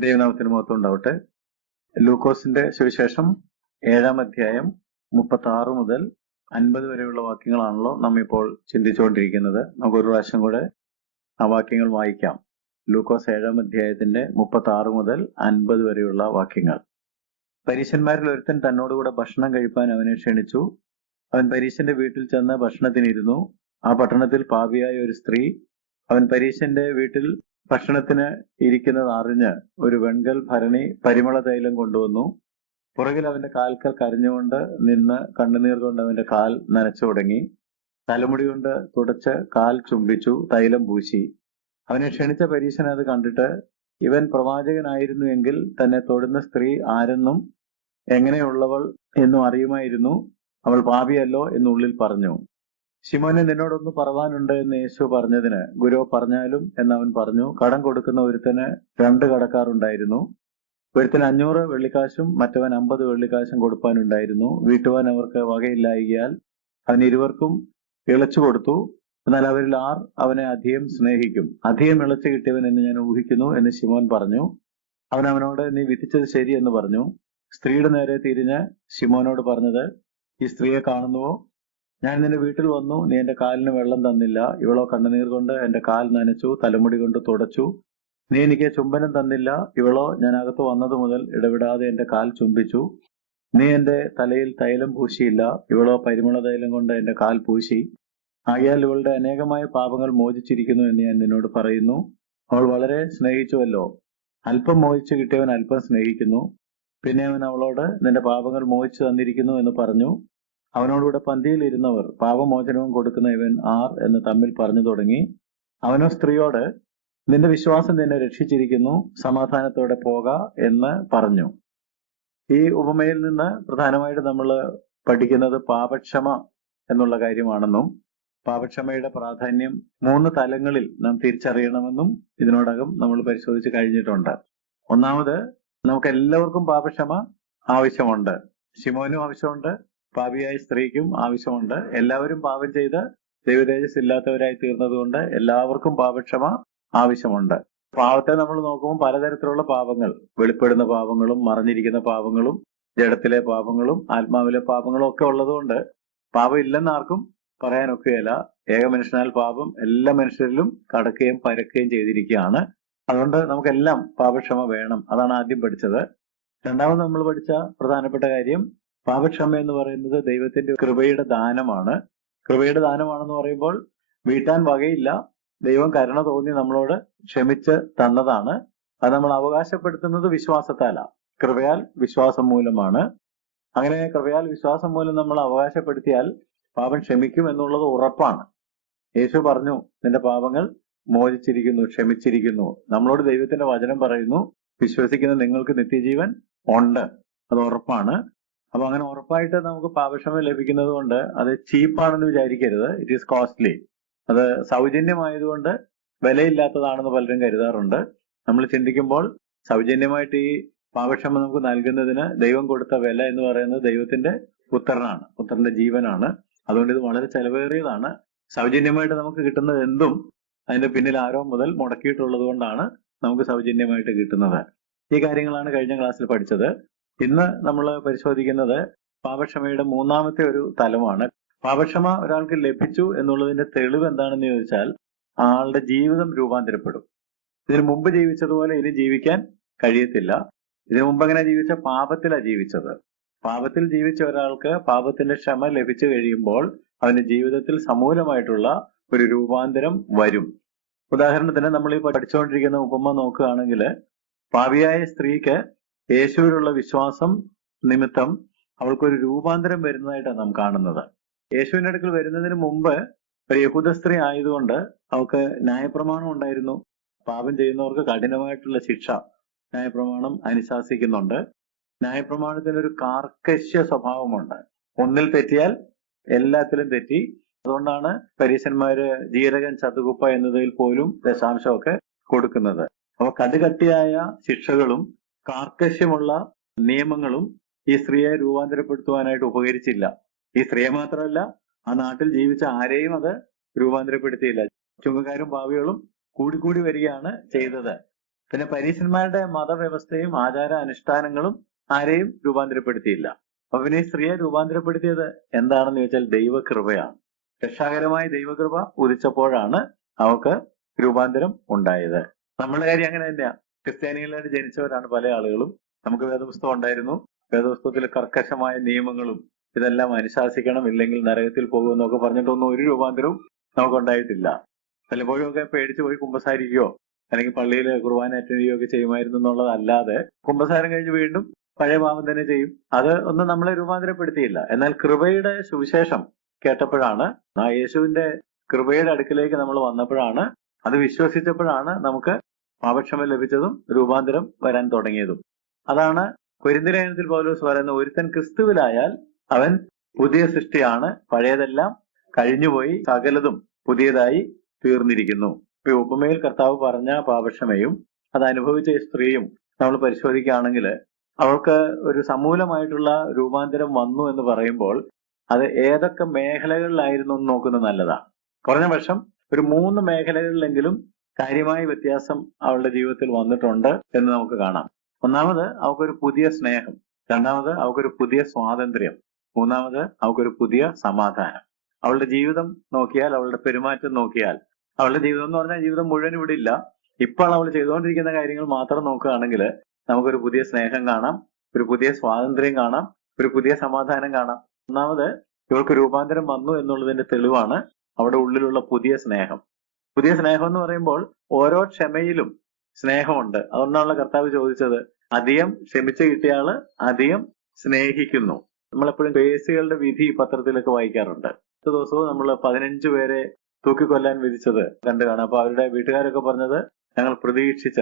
ദൈവനാമത്തിന് മഹത്വം ഉണ്ടാവട്ടെ. ലൂക്കോസിന്റെ സുവിശേഷം 7-ാം അധ്യായം 36 മുതൽ 50 വരെയുള്ള വാക്യങ്ങളാണല്ലോ നാം ഇപ്പോൾ ചിന്തിച്ചുകൊണ്ടിരിക്കുന്നത്. നമുക്ക് ഒരു പ്രാവശ്യം കൂടെ ആ വാക്യങ്ങൾ വായിക്കാം. ലൂക്കോസ് 7-ാം അധ്യായത്തിന്റെ 36 മുതൽ 50 വരെയുള്ള വാക്യങ്ങൾ. പരീശന്മാരിൽ ഒരുത്തൻ തന്നോടുകൂടെ ഭക്ഷണം കഴിപ്പാൻ അവനെ ക്ഷണിച്ചു. അവൻ പരീശന്റെ വീട്ടിൽ ചെന്ന് ഭക്ഷണത്തിനിരുന്നു. ആ പട്ടണത്തിൽ പാപിയായ ഒരു സ്ത്രീ അവൻ പരീശന്റെ വീട്ടിൽ ഭക്ഷണത്തിന് ഇരിക്കുന്നത് അറിഞ്ഞ് ഒരു വെൺകൽ ഭരണി പരിമള തൈലം കൊണ്ടുവന്നു. പുറകിൽ അവന്റെ കാൽക്കൽ കരഞ്ഞുകൊണ്ട് നിന്ന് കണ്ണുനീർ കൊണ്ട് അവന്റെ കാൽ നനച്ചു തുടങ്ങി. തലമുടി കൊണ്ട് തുടച്ച് കാൽ ചുംബിച്ചു, തൈലം പൂശി. അവനെ ക്ഷണിച്ച പരീശൻ അത് കണ്ടിട്ട് ഇവൻ പ്രവാചകനായിരുന്നു എങ്കിൽ തന്നെ തൊടുന്ന സ്ത്രീ ആരെന്നും എങ്ങനെയുള്ളവൾ എന്നും അറിയുമായിരുന്നു, അവൾ പാപിയല്ലോ എന്നുള്ളിൽ പറഞ്ഞു. ശിമോനെ, നിന്നോടൊന്ന് പറവാനുണ്ട് എന്ന് യേശു പറഞ്ഞതിന്, ഗുരു പറഞ്ഞാലും എന്നവൻ പറഞ്ഞു. കടം കൊടുക്കുന്ന ഒരുത്തന് 2 കടക്കാരുണ്ടായിരുന്നു. ഒരുത്തന് 500 വെള്ളിക്കാശും മറ്റവൻ 50 വെള്ളിക്കാശും കൊടുപ്പാനുണ്ടായിരുന്നു. വീട്ടുവാൻ അവർക്ക് വകയില്ലായികയാൽ അവൻ ഇരുവർക്കും ഇളച്ചു കൊടുത്തു. എന്നാൽ അവരിൽ ആർ അവനെ അധികം സ്നേഹിക്കും? അധികം ഇളച്ചു കിട്ടിയവൻ എന്ന് ഞാൻ ഊഹിക്കുന്നു എന്ന് ശിമോൻ പറഞ്ഞു. അവൻ അവനോട്, നീ വിധിച്ചത് ശരി എന്ന് പറഞ്ഞു. സ്ത്രീയുടെ നേരെ തിരിഞ്ഞ് ശിമോനോട് പറഞ്ഞത്, ഈ സ്ത്രീയെ കാണുന്നുവോ? ഞാൻ നിന്റെ വീട്ടിൽ വന്നു, നീ എന്റെ കാലിന് വെള്ളം തന്നില്ല. ഇവളോ കണ്ണുനീർ കൊണ്ട് എന്റെ കാൽ നനച്ചു, തലമുടി കൊണ്ട് തുടച്ചു. നീ എനിക്ക് ചുംബനം തന്നില്ല. ഇവളോ ഞാൻ അകത്ത് വന്നത് മുതൽ ഇടവിടാതെ എന്റെ കാൽ ചുംബിച്ചു. നീ എന്റെ തലയിൽ തൈലം പൂശിയില്ല. ഇവളോ പരിമള തൈലം കൊണ്ട് എന്റെ കാൽ പൂശി. ആകയാൽ ഇവളുടെ അനേകമായ പാപങ്ങൾ മോചിച്ചിരിക്കുന്നു എന്ന് ഞാൻ നിന്നോട് പറയുന്നു. അവൾ വളരെ സ്നേഹിച്ചുവല്ലോ. അല്പം മോചിച്ചു കിട്ടിയവൻ അല്പം സ്നേഹിക്കുന്നു. പിന്നെ അവൻ അവളോട്, നിന്റെ പാപങ്ങൾ മോചിച്ചു തന്നിരിക്കുന്നു എന്ന് പറഞ്ഞു. അവനോടുകൂടെ പന്തിയിൽ ഇരുന്നവർ പാപമോചനവും കൊടുക്കുന്ന ഇവൻ ആർ എന്ന് തമ്മിൽ പറഞ്ഞു തുടങ്ങി. അവനോ സ്ത്രീയോട്, നിന്റെ വിശ്വാസം നിന്നെ രക്ഷിച്ചിരിക്കുന്നു, സമാധാനത്തോടെ പോക എന്ന് പറഞ്ഞു. ഈ ഉപമയിൽ നിന്ന് പ്രധാനമായിട്ട് നമ്മൾ പഠിക്കുന്നത് പാപക്ഷമ എന്നുള്ള കാര്യമാണെന്നും പാപക്ഷമയുടെ പ്രാധാന്യം 3 തലങ്ങളിൽ നാം തിരിച്ചറിയണമെന്നും ഇതിനോടകം നമ്മൾ പരിശോധിച്ച് കഴിഞ്ഞിട്ടുണ്ട്. ഒന്നാമത്, നമുക്ക് എല്ലാവർക്കും പാപക്ഷമ ആവശ്യമുണ്ട്. ശിമോനും ആവശ്യമുണ്ട്, പാപിയായ സ്ത്രീക്കും ആവശ്യമുണ്ട്. എല്ലാവരും പാപം ചെയ്ത് ദൈവതേജസ് ഇല്ലാത്തവരായി തീർന്നതുകൊണ്ട് എല്ലാവർക്കും പാപക്ഷമ ആവശ്യമുണ്ട്. പാപത്തെ നമ്മൾ നോക്കുമ്പോൾ പലതരത്തിലുള്ള പാപങ്ങൾ, വെളിപ്പെടുന്ന പാപങ്ങളും മറഞ്ഞിരിക്കുന്ന പാപങ്ങളും ജഡത്തിലെ പാപങ്ങളും ആത്മാവിലെ പാപങ്ങളും ഒക്കെ ഉള്ളതുകൊണ്ട് പാപം ഇല്ലെന്ന് ആർക്കും പറയാനൊക്കുകയില്ല. ഏക മനുഷ്യനാൽ പാപം എല്ലാ മനുഷ്യരിലും കടക്കുകയും പരക്കുകയും ചെയ്തിരിക്കുകയാണ്. അതുകൊണ്ട് നമുക്കെല്ലാം പാപക്ഷമ വേണം. അതാണ് ആദ്യം പഠിച്ചത്. രണ്ടാമത് നമ്മൾ പഠിച്ച പ്രധാനപ്പെട്ട കാര്യം, പാപക്ഷമ എന്ന് പറയുന്നത് ദൈവത്തിന്റെ കൃപയുടെ ദാനമാണ്. കൃപയുടെ ദാനമാണെന്ന് പറയുമ്പോൾ വീട്ടാൻ വകയില്ല. ദൈവം കരുണ തോന്നി നമ്മളോട് ക്ഷമിച്ച് തന്നതാണ്. അത് നമ്മൾ അവകാശപ്പെടുത്തുന്നത് വിശ്വാസത്താലാണ്. കൃപയാൽ വിശ്വാസം മൂലമാണ്. അങ്ങനെ കൃപയാൽ വിശ്വാസം മൂലം നമ്മൾ അവകാശപ്പെടുത്തിയാൽ പാപം ക്ഷമിക്കും എന്നുള്ളത് ഉറപ്പാണ്. യേശു പറഞ്ഞു, നിന്റെ പാപങ്ങൾ മോചിച്ചിരിക്കുന്നു, ക്ഷമിച്ചിരിക്കുന്നു. നമ്മളോട് ദൈവത്തിന്റെ വചനം പറയുന്നു, വിശ്വസിക്കുന്ന നിങ്ങൾക്ക് നിത്യജീവൻ ഉണ്ട്. അത് ഉറപ്പാണ്. അപ്പൊ അങ്ങനെ ഉറപ്പായിട്ട് നമുക്ക് പാപക്ഷമ ലഭിക്കുന്നത് കൊണ്ട് അത് ചീപ്പാണെന്ന് വിചാരിക്കരുത്. It is costly. അത് സൗജന്യമായതുകൊണ്ട് വിലയില്ലാത്തതാണെന്ന് പലരും കരുതാറുണ്ട്. നമ്മൾ ചിന്തിക്കുമ്പോൾ സൗജന്യമായിട്ട് ഈ പാപക്ഷമ നമുക്ക് നൽകുന്നതിന് ദൈവം കൊടുത്ത വില എന്ന് പറയുന്നത് ദൈവത്തിന്റെ പുത്രനാണ്, പുത്രന്റെ ജീവനാണ്. അതുകൊണ്ട് ഇത് വളരെ ചെലവേറിയതാണ്. സൗജന്യമായിട്ട് നമുക്ക് കിട്ടുന്നത് എന്തും അതിന്റെ പിന്നിൽ ആരോ മുതൽ മുടക്കിയിട്ടുള്ളത് കൊണ്ടാണ് നമുക്ക് സൗജന്യമായിട്ട് കിട്ടുന്നത്. ഈ കാര്യങ്ങളാണ് കഴിഞ്ഞ ക്ലാസ്സിൽ പഠിച്ചത്. ഇന്ന് നമ്മൾ പരിശോധിക്കുന്നത് പാപക്ഷമയുടെ 3ാമത്തെ ഒരു തലമാണ്. പാപക്ഷമ ഒരാൾക്ക് ലഭിച്ചു എന്നുള്ളതിന്റെ തെളിവ് എന്താണെന്ന് ചോദിച്ചാൽ, ആളുടെ ജീവിതം രൂപാന്തരപ്പെടും. ഇതിനു മുമ്പ് ജീവിച്ചതുപോലെ ഇനി ജീവിക്കാൻ കഴിയത്തില്ല. ഇതിനു മുമ്പ് എങ്ങനെ ജീവിച്ച? പാപത്തിലാണ് ജീവിച്ചത്. പാപത്തിൽ ജീവിച്ച ഒരാൾക്ക് പാപത്തിന്റെ ക്ഷമ ലഭിച്ചു കഴിയുമ്പോൾ അവന്റെ ജീവിതത്തിൽ സമൂലമായിട്ടുള്ള ഒരു രൂപാന്തരം വരും. ഉദാഹരണത്തിന് നമ്മൾ ഈ പഠിച്ചുകൊണ്ടിരിക്കുന്ന ഉപമ നോക്കുകയാണെങ്കിൽ, പാപിയായ സ്ത്രീക്ക് യേശുവിലുള്ള വിശ്വാസം നിമിത്തം അവൾക്കൊരു രൂപാന്തരം വരുന്നതായിട്ടാണ് നാം കാണുന്നത്. യേശുവിന്റെ അടുക്കൽ വരുന്നതിന് മുമ്പ് ഒരു യഹൂദ സ്ത്രീ ആയതുകൊണ്ട് അവൾക്ക് ന്യായപ്രമാണം ഉണ്ടായിരുന്നു. പാപം ചെയ്യുന്നവർക്ക് കഠിനമായിട്ടുള്ള ശിക്ഷ ന്യായപ്രമാണം അനുശാസിക്കുന്നുണ്ട്. ന്യായപ്രമാണത്തിന് ഒരു കാർക്കശ്യ സ്വഭാവമുണ്ട്. ഒന്നിൽ തെറ്റിയാൽ എല്ലാത്തിലും തെറ്റി. അതുകൊണ്ടാണ് പരീശന്മാര് ജീരകൻ ചതുകുപ്പ എന്നതിൽ പോലും ദശാംശമൊക്കെ കൊടുക്കുന്നത്. അപ്പൊ കടുകട്ടിയായ ശിക്ഷകളും കാർക്കശ്യമുള്ള നിയമങ്ങളും ഈ സ്ത്രീയെ രൂപാന്തരപ്പെടുത്തുവാനായിട്ട് ഉപകരിച്ചില്ല. ഈ സ്ത്രീയെ മാത്രമല്ല, ആ നാട്ടിൽ ജീവിച്ച ആരെയും അത് രൂപാന്തരപ്പെടുത്തിയില്ല. ചുങ്കക്കാരും പാവികളും കൂടിക്കൂടി വരികയാണ് ചെയ്തത്. പിന്നെ പരീശന്മാരുടെ മതവ്യവസ്ഥയും ആചാര അനുഷ്ഠാനങ്ങളും ആരെയും രൂപാന്തരപ്പെടുത്തിയില്ല. അപ്പൊ പിന്നെ ഈ സ്ത്രീയെ രൂപാന്തരപ്പെടുത്തിയത് എന്താണെന്ന് ചോദിച്ചാൽ ദൈവകൃപയാണ്. രക്ഷാകരമായ ദൈവകൃപ ഉദിച്ചപ്പോഴാണ് അവർക്ക് രൂപാന്തരം ഉണ്ടായത്. നമ്മളുടെ കാര്യം അങ്ങനെ തന്നെയാ. ക്രിസ്ത്യാനികളായിട്ട് ജനിച്ചവരാണ് പല ആളുകളും. നമുക്ക് വേദപുസ്തകം ഉണ്ടായിരുന്നു. വേദപുസ്തകത്തിൽ കർക്കശമായ നിയമങ്ങളും ഇതെല്ലാം അനുശാസിക്കണം, ഇല്ലെങ്കിൽ നരകത്തിൽ പോകുമെന്നൊക്കെ പറഞ്ഞിട്ടൊന്നും ഒരു രൂപാന്തരവും നമുക്കുണ്ടായിട്ടില്ല. പലപ്പോഴും ഒക്കെ പേടിച്ചു പോയി കുമ്പസാരിക്കുകയോ അല്ലെങ്കിൽ പള്ളിയിൽ കുർബാന അറ്റൻഡ് ചെയ്യുകയോ ഒക്കെ ചെയ്യുമായിരുന്നു എന്നുള്ളതല്ലാതെ കുമ്പസാരം കഴിഞ്ഞ് വീണ്ടും പഴയ പാപം തന്നെ ചെയ്യും. അത് ഒന്നും നമ്മളെ രൂപാന്തരപ്പെടുത്തിയില്ല. എന്നാൽ കൃപയുടെ സുവിശേഷം കേട്ടപ്പോഴാണ്, ആ യേശുവിന്റെ കൃപയുടെ അടുക്കിലേക്ക് നമ്മൾ വന്നപ്പോഴാണ്, അത് വിശ്വസിച്ചപ്പോഴാണ് നമുക്ക് പാപക്ഷമ ലഭിച്ചതും രൂപാന്തരം വരാൻ തുടങ്ങിയതും. അതാണ് കൊരിന്ത്യർ ലേഖനത്തിൽ പൗലോസ് പറയുന്ന, ഒരുത്തൻ ക്രിസ്തുവിലായാൽ അവൻ പുതിയ സൃഷ്ടിയാണ്, പഴയതെല്ലാം കഴിഞ്ഞുപോയി, സകലതും പുതിയതായി തീർന്നിരിക്കുന്നു. ഇപ്പൊ ഉപമയിൽ കർത്താവ് പറഞ്ഞ പാപക്ഷമയും അത് അനുഭവിച്ച ഈ സ്ത്രീയും നമ്മൾ പരിശോധിക്കുകയാണെങ്കിൽ അവൾക്ക് ഒരു സമൂലമായിട്ടുള്ള രൂപാന്തരം വന്നു എന്ന് പറയുമ്പോൾ അത് ഏതൊക്കെ മേഖലകളിലായിരുന്നു എന്ന് നോക്കുന്നത് നല്ലതാണ്. കുറഞ്ഞ പക്ഷം ഒരു 3 മേഖലകളിലെങ്കിലും കാര്യമായ വ്യത്യാസം അവളുടെ ജീവിതത്തിൽ വന്നിട്ടുണ്ട് എന്ന് നമുക്ക് കാണാം. ഒന്നാമത്, അവൾക്കൊരു പുതിയ സ്നേഹം. രണ്ടാമത്, അവൾക്കൊരു പുതിയ സ്വാതന്ത്ര്യം. മൂന്നാമത്, അവൾക്കൊരു പുതിയ സമാധാനം. അവളുടെ ജീവിതം നോക്കിയാൽ, അവളുടെ പെരുമാറ്റം നോക്കിയാൽ, അവളുടെ ജീവിതം എന്ന് പറഞ്ഞാൽ ജീവിതം മുഴുവൻ ഇവിടെ ഇല്ല, ഇപ്പോൾ അവൾ ചെയ്തുകൊണ്ടിരിക്കുന്ന കാര്യങ്ങൾ മാത്രം നോക്കുകയാണെങ്കിൽ നമുക്കൊരു പുതിയ സ്നേഹം കാണാം, ഒരു പുതിയ സ്വാതന്ത്ര്യം കാണാം, ഒരു പുതിയ സമാധാനം കാണാം. ഒന്നാമത്, ഇവൾക്ക് രൂപാന്തരം വന്നു എന്നുള്ളതിന്റെ തെളിവാണ് അവിടെ ഉള്ളിലുള്ള പുതിയ സ്നേഹം. പുതിയ സ്നേഹം എന്ന് പറയുമ്പോൾ ഓരോ ക്ഷമയിലും സ്നേഹമുണ്ട്. അതുകൊണ്ടാണല്ലോ കർത്താവ് ചോദിച്ചത്, അധികം ക്ഷമിച്ച് കിട്ടിയാള് അധികം സ്നേഹിക്കുന്നു. നമ്മളെപ്പോഴും കേസുകളുടെ വിധി പത്രത്തിലൊക്കെ വായിക്കാറുണ്ട്. ഒരു ദിവസവും നമ്മൾ 15 പേരെ തൂക്കിക്കൊല്ലാൻ വിധിച്ചത് കണ്ടു കാണാം. അപ്പൊ അവരുടെ വീട്ടുകാരൊക്കെ പറഞ്ഞത്, ഞങ്ങൾ പ്രതീക്ഷിച്ച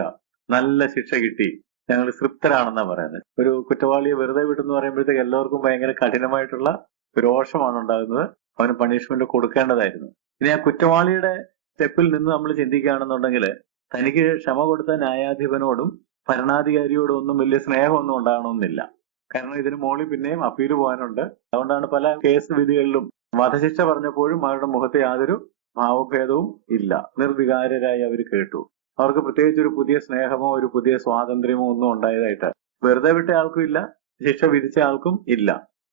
നല്ല ശിക്ഷ കിട്ടി, ഞങ്ങൾ തൃപ്തരാണെന്നാ പറയുന്നത്. ഒരു കുറ്റവാളിയെ വെറുതെ വിട്ടെന്ന് പറയുമ്പോഴത്തേക്ക് എല്ലാവർക്കും ഭയങ്കര കഠിനമായിട്ടുള്ള രോഷമാണ് ഉണ്ടാകുന്നത്. അവന് പണിഷ്മെന്റ് കൊടുക്കേണ്ടതായിരുന്നു. ഇനി ആ കുറ്റവാളിയുടെ സ്റ്റെപ്പിൽ നിന്ന് നമ്മൾ ചിന്തിക്കുകയാണെന്നുണ്ടെങ്കിൽ തനിക്ക് ക്ഷമ കൊടുത്ത ന്യായാധിപനോടും ഭരണാധികാരിയോടും ഒന്നും വലിയ സ്നേഹമൊന്നും ഉണ്ടാകണമെന്നില്ല. കാരണം ഇതിന് മുകളിൽ പിന്നെയും അപ്പീൽ പോകാനുണ്ട്. അതുകൊണ്ടാണ് പല കേസ് വിധികളിലും വധശിക്ഷ പറഞ്ഞപ്പോഴും അവരുടെ മുഖത്ത് യാതൊരു ഭാവഭേദവും ഇല്ല. നിർവികാരരായി അവർ കേട്ടു. അവർക്ക് പ്രത്യേകിച്ച് ഒരു പുതിയ സ്നേഹമോ ഒരു പുതിയ സ്വാതന്ത്ര്യമോ ഒന്നും ഉണ്ടായതായിട്ട് വെറുതെ വിട്ട ആൾക്കും ഇല്ല, ശിക്ഷ വിധിച്ച ആൾക്കും ഇല്ല.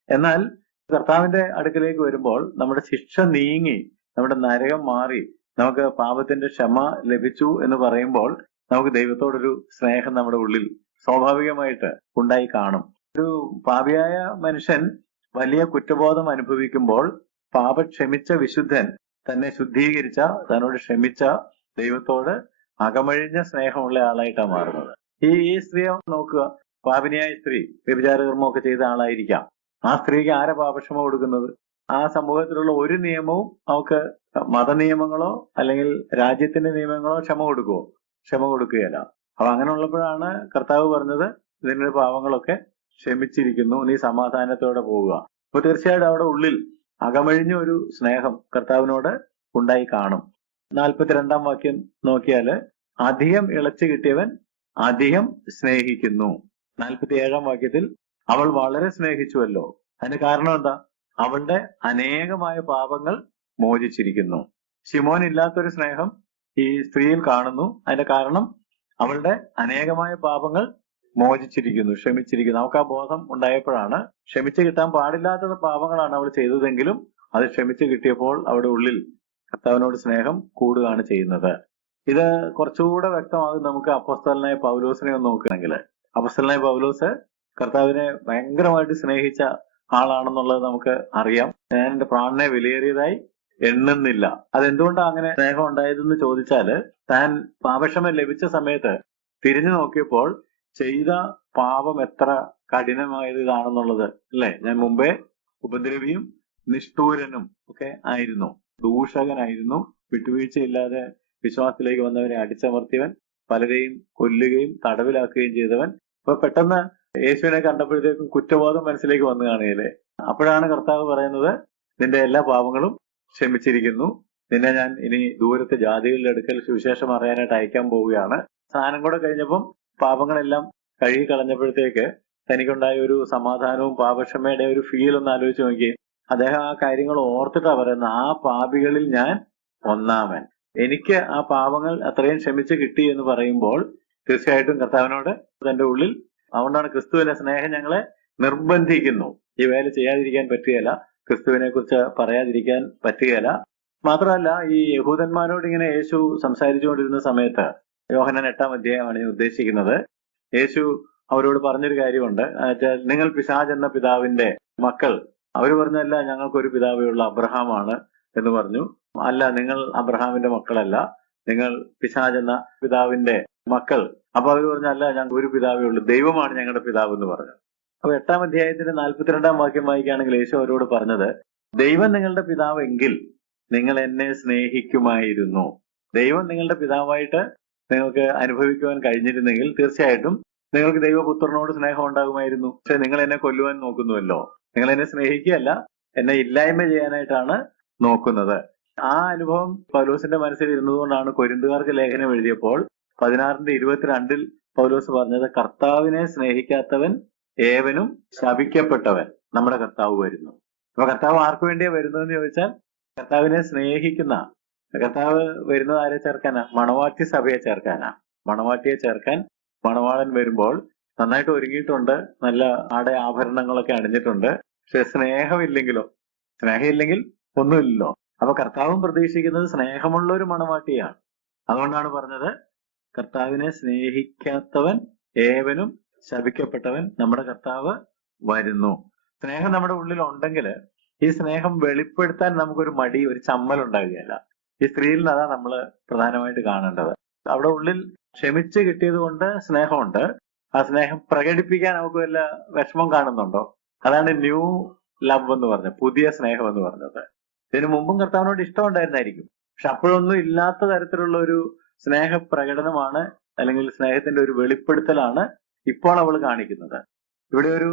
എന്നാൽ കർത്താവിന്റെ അടുക്കലേക്ക് വരുമ്പോൾ നമ്മുടെ ശിക്ഷ നീങ്ങി, നമ്മുടെ നരകം മാറി, നമുക്ക് പാപത്തിന്റെ ക്ഷമ ലഭിച്ചു എന്ന് പറയുമ്പോൾ നമുക്ക് ദൈവത്തോടൊരു സ്നേഹം നമ്മുടെ ഉള്ളിൽ സ്വാഭാവികമായിട്ട് ഉണ്ടായി കാണും. ഒരു പാപിയായ മനുഷ്യൻ വലിയ കുറ്റബോധം അനുഭവിക്കുമ്പോൾ പാപം ക്ഷമിച്ച വിശുദ്ധൻ, തന്നെ ശുദ്ധീകരിച്ച, തന്നോട് ക്ഷമിച്ച ദൈവത്തോട് അകമഴിഞ്ഞ സ്നേഹമുള്ള ആളായിട്ടാണ് മാറുന്നത്. ഈ സ്ത്രീയെ നോക്കുക. പാപിനിയായ സ്ത്രീ വ്യഭിചാരകർമ്മമൊക്കെ ചെയ്ത ആളായിരിക്കാം. ആ സ്ത്രീക്ക് ആരെ പാപക്ഷമ കൊടുക്കുന്നത്? ആ സമൂഹത്തിലുള്ള ഒരു നിയമവും അവൾക്ക്, മതനിയമങ്ങളോ അല്ലെങ്കിൽ രാജ്യത്തിന്റെ നിയമങ്ങളോ ക്ഷമ കൊടുക്കുകയല്ല. അപ്പൊ അങ്ങനെ ഉള്ളപ്പോഴാണ് കർത്താവ് പറഞ്ഞത്, നിന്റെ പാവങ്ങളൊക്കെ ക്ഷമിച്ചിരിക്കുന്നു, നീ സമാധാനത്തോടെ പോവുക. അപ്പൊ തീർച്ചയായിട്ടും അവിടെ ഉള്ളിൽ അകമഴിഞ്ഞ ഒരു സ്നേഹം കർത്താവിനോട് ഉണ്ടായി കാണും. 42-ാം വാക്യം നോക്കിയാല്, അധികം ഇളച്ചു കിട്ടിയവൻ അധികം സ്നേഹിക്കുന്നു. 47-ാം വാക്യത്തിൽ, അവൾ വളരെ സ്നേഹിച്ചുവല്ലോ. അതിന് കാരണം എന്താ? അവളുടെ അനേകമായ പാപങ്ങൾ മോചിച്ചിരിക്കുന്നു. ശിമോൻ ഇല്ലാത്തൊരു സ്നേഹം ഈ സ്ത്രീയിൽ കാണുന്നു. അതിന്റെ കാരണം അവളുടെ അനേകമായ പാപങ്ങൾ മോചിച്ചിരിക്കുന്നു, ക്ഷമിച്ചിരിക്കുന്നു. അവൾക്ക് ആ ബോധം ഉണ്ടായപ്പോഴാണ്. ക്ഷമിച്ചു കിട്ടാൻ പാടില്ലാത്ത പാപങ്ങളാണ് അവൾ ചെയ്തതെങ്കിലും അത് ക്ഷമിച്ചു കിട്ടിയപ്പോൾ അവിടെ ഉള്ളിൽ കർത്താവിനോട് സ്നേഹം കൂടുകയാണ് ചെയ്യുന്നത്. ഇത് കുറച്ചുകൂടെ വ്യക്തമാകും നമുക്ക് അപ്പോസ്തലനായ പൗലോസിനെ ഒന്ന് നോക്കുകയാണെങ്കിൽ. അപ്പോസ്തലനായ പൗലോസ് കർത്താവിനെ ഭയങ്കരമായിട്ട് സ്നേഹിച്ച ആളാണെന്നുള്ളത് നമുക്ക് അറിയാം. ഞാൻ എന്റെ പ്രാണനെ വിലയേറിയതായി എണ്ണുന്നില്ല. അതെന്തുകൊണ്ടാണ് അങ്ങനെ സ്നേഹം ഉണ്ടായതെന്ന് ചോദിച്ചാല്, താൻ പാപക്ഷമ ലഭിച്ച സമയത്ത് തിരിഞ്ഞു നോക്കിയപ്പോൾ ചെയ്ത പാപം എത്ര കഠിനമായതാണെന്നുള്ളത്, അല്ലെ? ഞാൻ മുമ്പേ ഉപദ്രവിയും നിഷ്ഠൂരനും ഒക്കെ ആയിരുന്നു, ദൂഷകനായിരുന്നു, വിട്ടുവീഴ്ചയില്ലാതെ വിശ്വാസത്തിലേക്ക് വന്നവരെ അടിച്ചമർത്തിയവൻ, പലരെയും കൊല്ലുകയും തടവിലാക്കുകയും ചെയ്തവൻ. അപ്പൊ പെട്ടെന്ന് യേശുവിനെ കണ്ടപ്പോഴത്തേക്കും കുറ്റബോധം മനസ്സിലേക്ക് വന്നു കാണുകയല്ലേ. അപ്പോഴാണ് കർത്താവ് പറയുന്നത്, നിന്റെ എല്ലാ പാപങ്ങളും ക്ഷമിച്ചിരിക്കുന്നു, നിന്നെ ഞാൻ ഇനി ദൂരത്തെ ജാതികളുടെ അടുക്കൽ സുവിശേഷം അറിയാനായിട്ട് അയക്കാൻ പോവുകയാണ്. സ്നാനം കൂടെ കഴിഞ്ഞപ്പം പാപങ്ങളെല്ലാം കഴുകി കളഞ്ഞപ്പോഴത്തേക്ക് തനിക്കുണ്ടായ ഒരു സമാധാനവും പാപക്ഷമയുടെ ഒരു ഫീൽ ഒന്ന് ആലോചിച്ച് നോക്കി. അദ്ദേഹം ആ കാര്യങ്ങൾ ഓർത്തിട്ടാ പറയുന്നത്, ആ പാപികളിൽ ഞാൻ ഒന്നാമൻ. എനിക്ക് ആ പാപങ്ങൾ അത്രയും ക്ഷമിച്ച് കിട്ടി എന്ന് പറയുമ്പോൾ തീർച്ചയായിട്ടും കർത്താവിനോട് തന്റെ ഉള്ളിൽ, അതുകൊണ്ടാണ് ക്രിസ്തുവിന്റെ സ്നേഹം ഞങ്ങളെ നിർബന്ധിക്കുന്നു. ഈ വേല ചെയ്യാതിരിക്കാൻ പറ്റുകയില്ല, ക്രിസ്തുവിനെ കുറിച്ച് പറയാതിരിക്കാൻ പറ്റുകയില്ല. മാത്രമല്ല, ഈ യഹൂദന്മാരോട് ഇങ്ങനെ യേശു സംസാരിച്ചുകൊണ്ടിരുന്ന സമയത്ത്, യോഹന്നാൻ 8-ാം അധ്യായമാണ് ഞാൻ ഉദ്ദേശിക്കുന്നത്, യേശു അവരോട് പറഞ്ഞൊരു കാര്യമുണ്ട്. നിങ്ങൾ പിശാച് എന്ന പിതാവിന്റെ മക്കൾ. അവർ പറഞ്ഞല്ല, ഞങ്ങൾക്കൊരു പിതാവേ ഉള്ള അബ്രഹാമാണ് എന്ന് പറഞ്ഞു. അല്ല, നിങ്ങൾ അബ്രഹാമിന്റെ മക്കളല്ല, നിങ്ങൾ പിശാച് എന്ന പിതാവിന്റെ മക്കൾ. അപ്പൊ അവർ പറഞ്ഞല്ല, ഞങ്ങൾക്ക് ഒരു പിതാവേ ഉള്ളൂ, ദൈവമാണ് ഞങ്ങളുടെ പിതാവ് എന്ന് പറഞ്ഞു. അപ്പൊ 8-ാം അധ്യായത്തിന്റെ 42-ാം വാക്യം വായിക്കുകയാണെങ്കിൽ യേശു അവരോട് പറഞ്ഞത്, ദൈവം നിങ്ങളുടെ പിതാവെങ്കിൽ നിങ്ങൾ എന്നെ സ്നേഹിക്കുമായിരുന്നു. ദൈവം നിങ്ങളുടെ പിതാവായിട്ട് നിങ്ങൾക്ക് അനുഭവിക്കുവാൻ കഴിഞ്ഞിരുന്നെങ്കിൽ തീർച്ചയായിട്ടും നിങ്ങൾക്ക് ദൈവപുത്രനോട് സ്നേഹം ഉണ്ടാകുമായിരുന്നു. പക്ഷെ നിങ്ങൾ എന്നെ കൊല്ലുവാൻ നോക്കുന്നുവല്ലോ. നിങ്ങൾ എന്നെ സ്നേഹിക്കുകയല്ല, എന്നെ ഇല്ലായ്മ ചെയ്യാനായിട്ടാണ് നോക്കുന്നത്. ആ അനുഭവം പൗലോസിന്റെ മനസ്സിൽ ഇരുന്നതുകൊണ്ടാണ് കൊരിന്തുകാർക്ക് ലേഖനം എഴുതിയപ്പോൾ 16:22 പൗലോസ് പറഞ്ഞത്, കർത്താവിനെ സ്നേഹിക്കാത്തവൻ ഏവനും ശപിക്കപ്പെട്ടവൻ നമ്മുടെ കർത്താവ് വരുന്നു. അപ്പൊ കർത്താവ് ആർക്കു വേണ്ടിയാ വരുന്നതെന്ന് ചോദിച്ചാൽ, കർത്താവിനെ സ്നേഹിക്കുന്ന, കർത്താവ് വരുന്നത് ആരെ ചേർക്കാനാ? മണവാട്ടി സഭയെ ചേർക്കാനാ. മണവാട്ടിയെ ചേർക്കാൻ മണവാളൻ വരുമ്പോൾ നന്നായിട്ട് ഒരുങ്ങിയിട്ടുണ്ട്, നല്ല ആടെ ആഭരണങ്ങളൊക്കെ അണിഞ്ഞിട്ടുണ്ട്. പക്ഷെ സ്നേഹമില്ലെങ്കിലോ? സ്നേഹമില്ലെങ്കിൽ ഒന്നുമില്ലല്ലോ. അപ്പൊ കർത്താവും പ്രതീക്ഷിക്കുന്നത് സ്നേഹമുള്ള ഒരു മണവാട്ടിയാണ്. അതുകൊണ്ടാണ് പറഞ്ഞത്, കർത്താവിനെ സ്നേഹിക്കാത്തവൻ ഏവനും ശപിക്കപ്പെട്ടവൻ നമ്മുടെ കർത്താവ് വരുന്നു. സ്നേഹം നമ്മുടെ ഉള്ളിൽ ഉണ്ടെങ്കിൽ ഈ സ്നേഹം വെളിപ്പെടുത്താൻ നമുക്കൊരു മടി, ഒരു ചമ്മൽ ഉണ്ടാകുകയല്ല. ഈ സ്ത്രീയിൽ അതാ നമ്മൾ പ്രധാനമായിട്ട് കാണേണ്ടത്. അവിടെ ഉള്ളിൽ ക്ഷമിച്ച് കിട്ടിയത് കൊണ്ട് സ്നേഹമുണ്ട്. ആ സ്നേഹം പ്രകടിപ്പിക്കാൻ നമുക്ക് വല്ല വിഷമം കാണുന്നുണ്ടോ? അതാണ് ന്യൂ ലവ് എന്ന് പറഞ്ഞത്, പുതിയ സ്നേഹം എന്ന് പറഞ്ഞത്. ഇതിനു മുമ്പും കർത്താവിനോട് ഇഷ്ടം ഉണ്ടായിരുന്നായിരിക്കും, പക്ഷെ അപ്പോഴൊന്നും ഇല്ലാത്ത തരത്തിലുള്ള ഒരു സ്നേഹ പ്രകടനമാണ്, അല്ലെങ്കിൽ സ്നേഹത്തിന്റെ ഒരു വെളിപ്പെടുത്തലാണ് ഇപ്പോൾ അവൾ കാണിക്കുന്നത്. ഇവിടെ ഒരു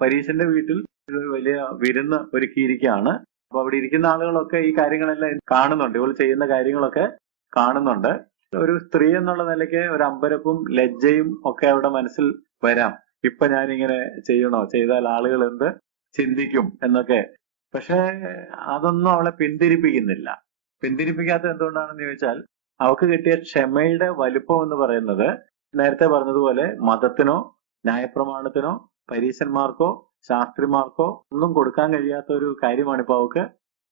പരീശന്റെ വീട്ടിൽ ഒരു വലിയ വിരുന്ന് ഒരുക്കിയിരിക്കുകയാണ്. അപ്പൊ അവിടെ ഇരിക്കുന്ന ആളുകളൊക്കെ ഈ കാര്യങ്ങളെല്ലാം കാണുന്നുണ്ട്, ഇവൾ ചെയ്യുന്ന കാര്യങ്ങളൊക്കെ കാണുന്നുണ്ട്. ഒരു സ്ത്രീ എന്നുള്ള നിലയ്ക്ക് ഒരു അമ്പരപ്പും ലജ്ജയും ഒക്കെ അവിടെ മനസ്സിൽ വരാം. ഇപ്പൊ ഞാനിങ്ങനെ ചെയ്യണോ, ചെയ്താൽ ആളുകൾ എന്ത് ചിന്തിക്കും എന്നൊക്കെ. പക്ഷെ അതൊന്നും അവളെ പിന്തിരിപ്പിക്കുന്നില്ല. പിന്തിരിപ്പിക്കാത്തത് എന്തുകൊണ്ടാണെന്ന് ചോദിച്ചാൽ, അവൾക്ക് കിട്ടിയ ക്ഷമയുടെ വലുപ്പം എന്ന് പറയുന്നത്, നേരത്തെ പറഞ്ഞതുപോലെ മതത്തിനോ ന്യായപ്രമാണത്തിനോ പരീശന്മാർക്കോ ശാസ്ത്രിമാർക്കോ ഒന്നും കൊടുക്കാൻ കഴിയാത്ത ഒരു കാര്യമാണ് ഇപ്പൊ അവൾക്ക്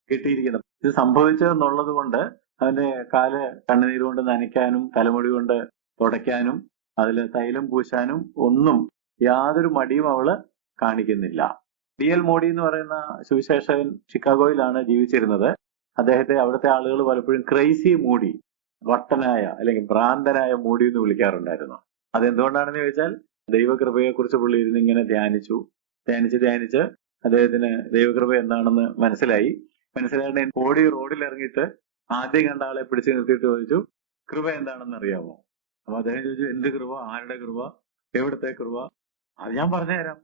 കിട്ടിയിരിക്കുന്നത്. ഇത് സംഭവിച്ചതെന്നുള്ളത് കൊണ്ട് അവന്റെ കാല് കണ്ണുനീര് കൊണ്ട് നനയ്ക്കാനും തലമുടി കൊണ്ട് തുടയ്ക്കാനും അതിൽ തൈലം പൂശാനും ഒന്നും യാതൊരു മടിയും അവള് കാണിക്കുന്നില്ല. D.L. മോഡി എന്ന് പറയുന്ന സുവിശേഷകൻ ഷിക്കാഗോയിലാണ് ജീവിച്ചിരുന്നത്. അദ്ദേഹത്തെ അവിടുത്തെ ആളുകൾ പലപ്പോഴും ക്രൈസി മൂഡി, വട്ടനായ അല്ലെങ്കിൽ ഭ്രാന്തനായ മൂഡി എന്ന് വിളിക്കാറുണ്ടായിരുന്നു. അതെന്തുകൊണ്ടാണെന്ന് ചോദിച്ചാൽ, ദൈവകൃപയെ കുറിച്ച് പുള്ളി ഇരുന്ന് ഇങ്ങനെ ധ്യാനിച്ച് അദ്ദേഹത്തിന് ദൈവകൃപ എന്താണെന്ന് മനസ്സിലായിട്ട് ഓടി റോഡിൽ ഇറങ്ങിയിട്ട് ആദ്യം കണ്ട ആളെ പിടിച്ചു നിർത്തിയിട്ട് ചോദിച്ചു, കൃപ എന്താണെന്ന് അറിയാമോ? അപ്പൊ അദ്ദേഹം ചോദിച്ചു, എന്ത് കൃപ? ആരുടെ കൃപ? എവിടത്തെ കൃപ? അത് ഞാൻ പറഞ്ഞുതരാം,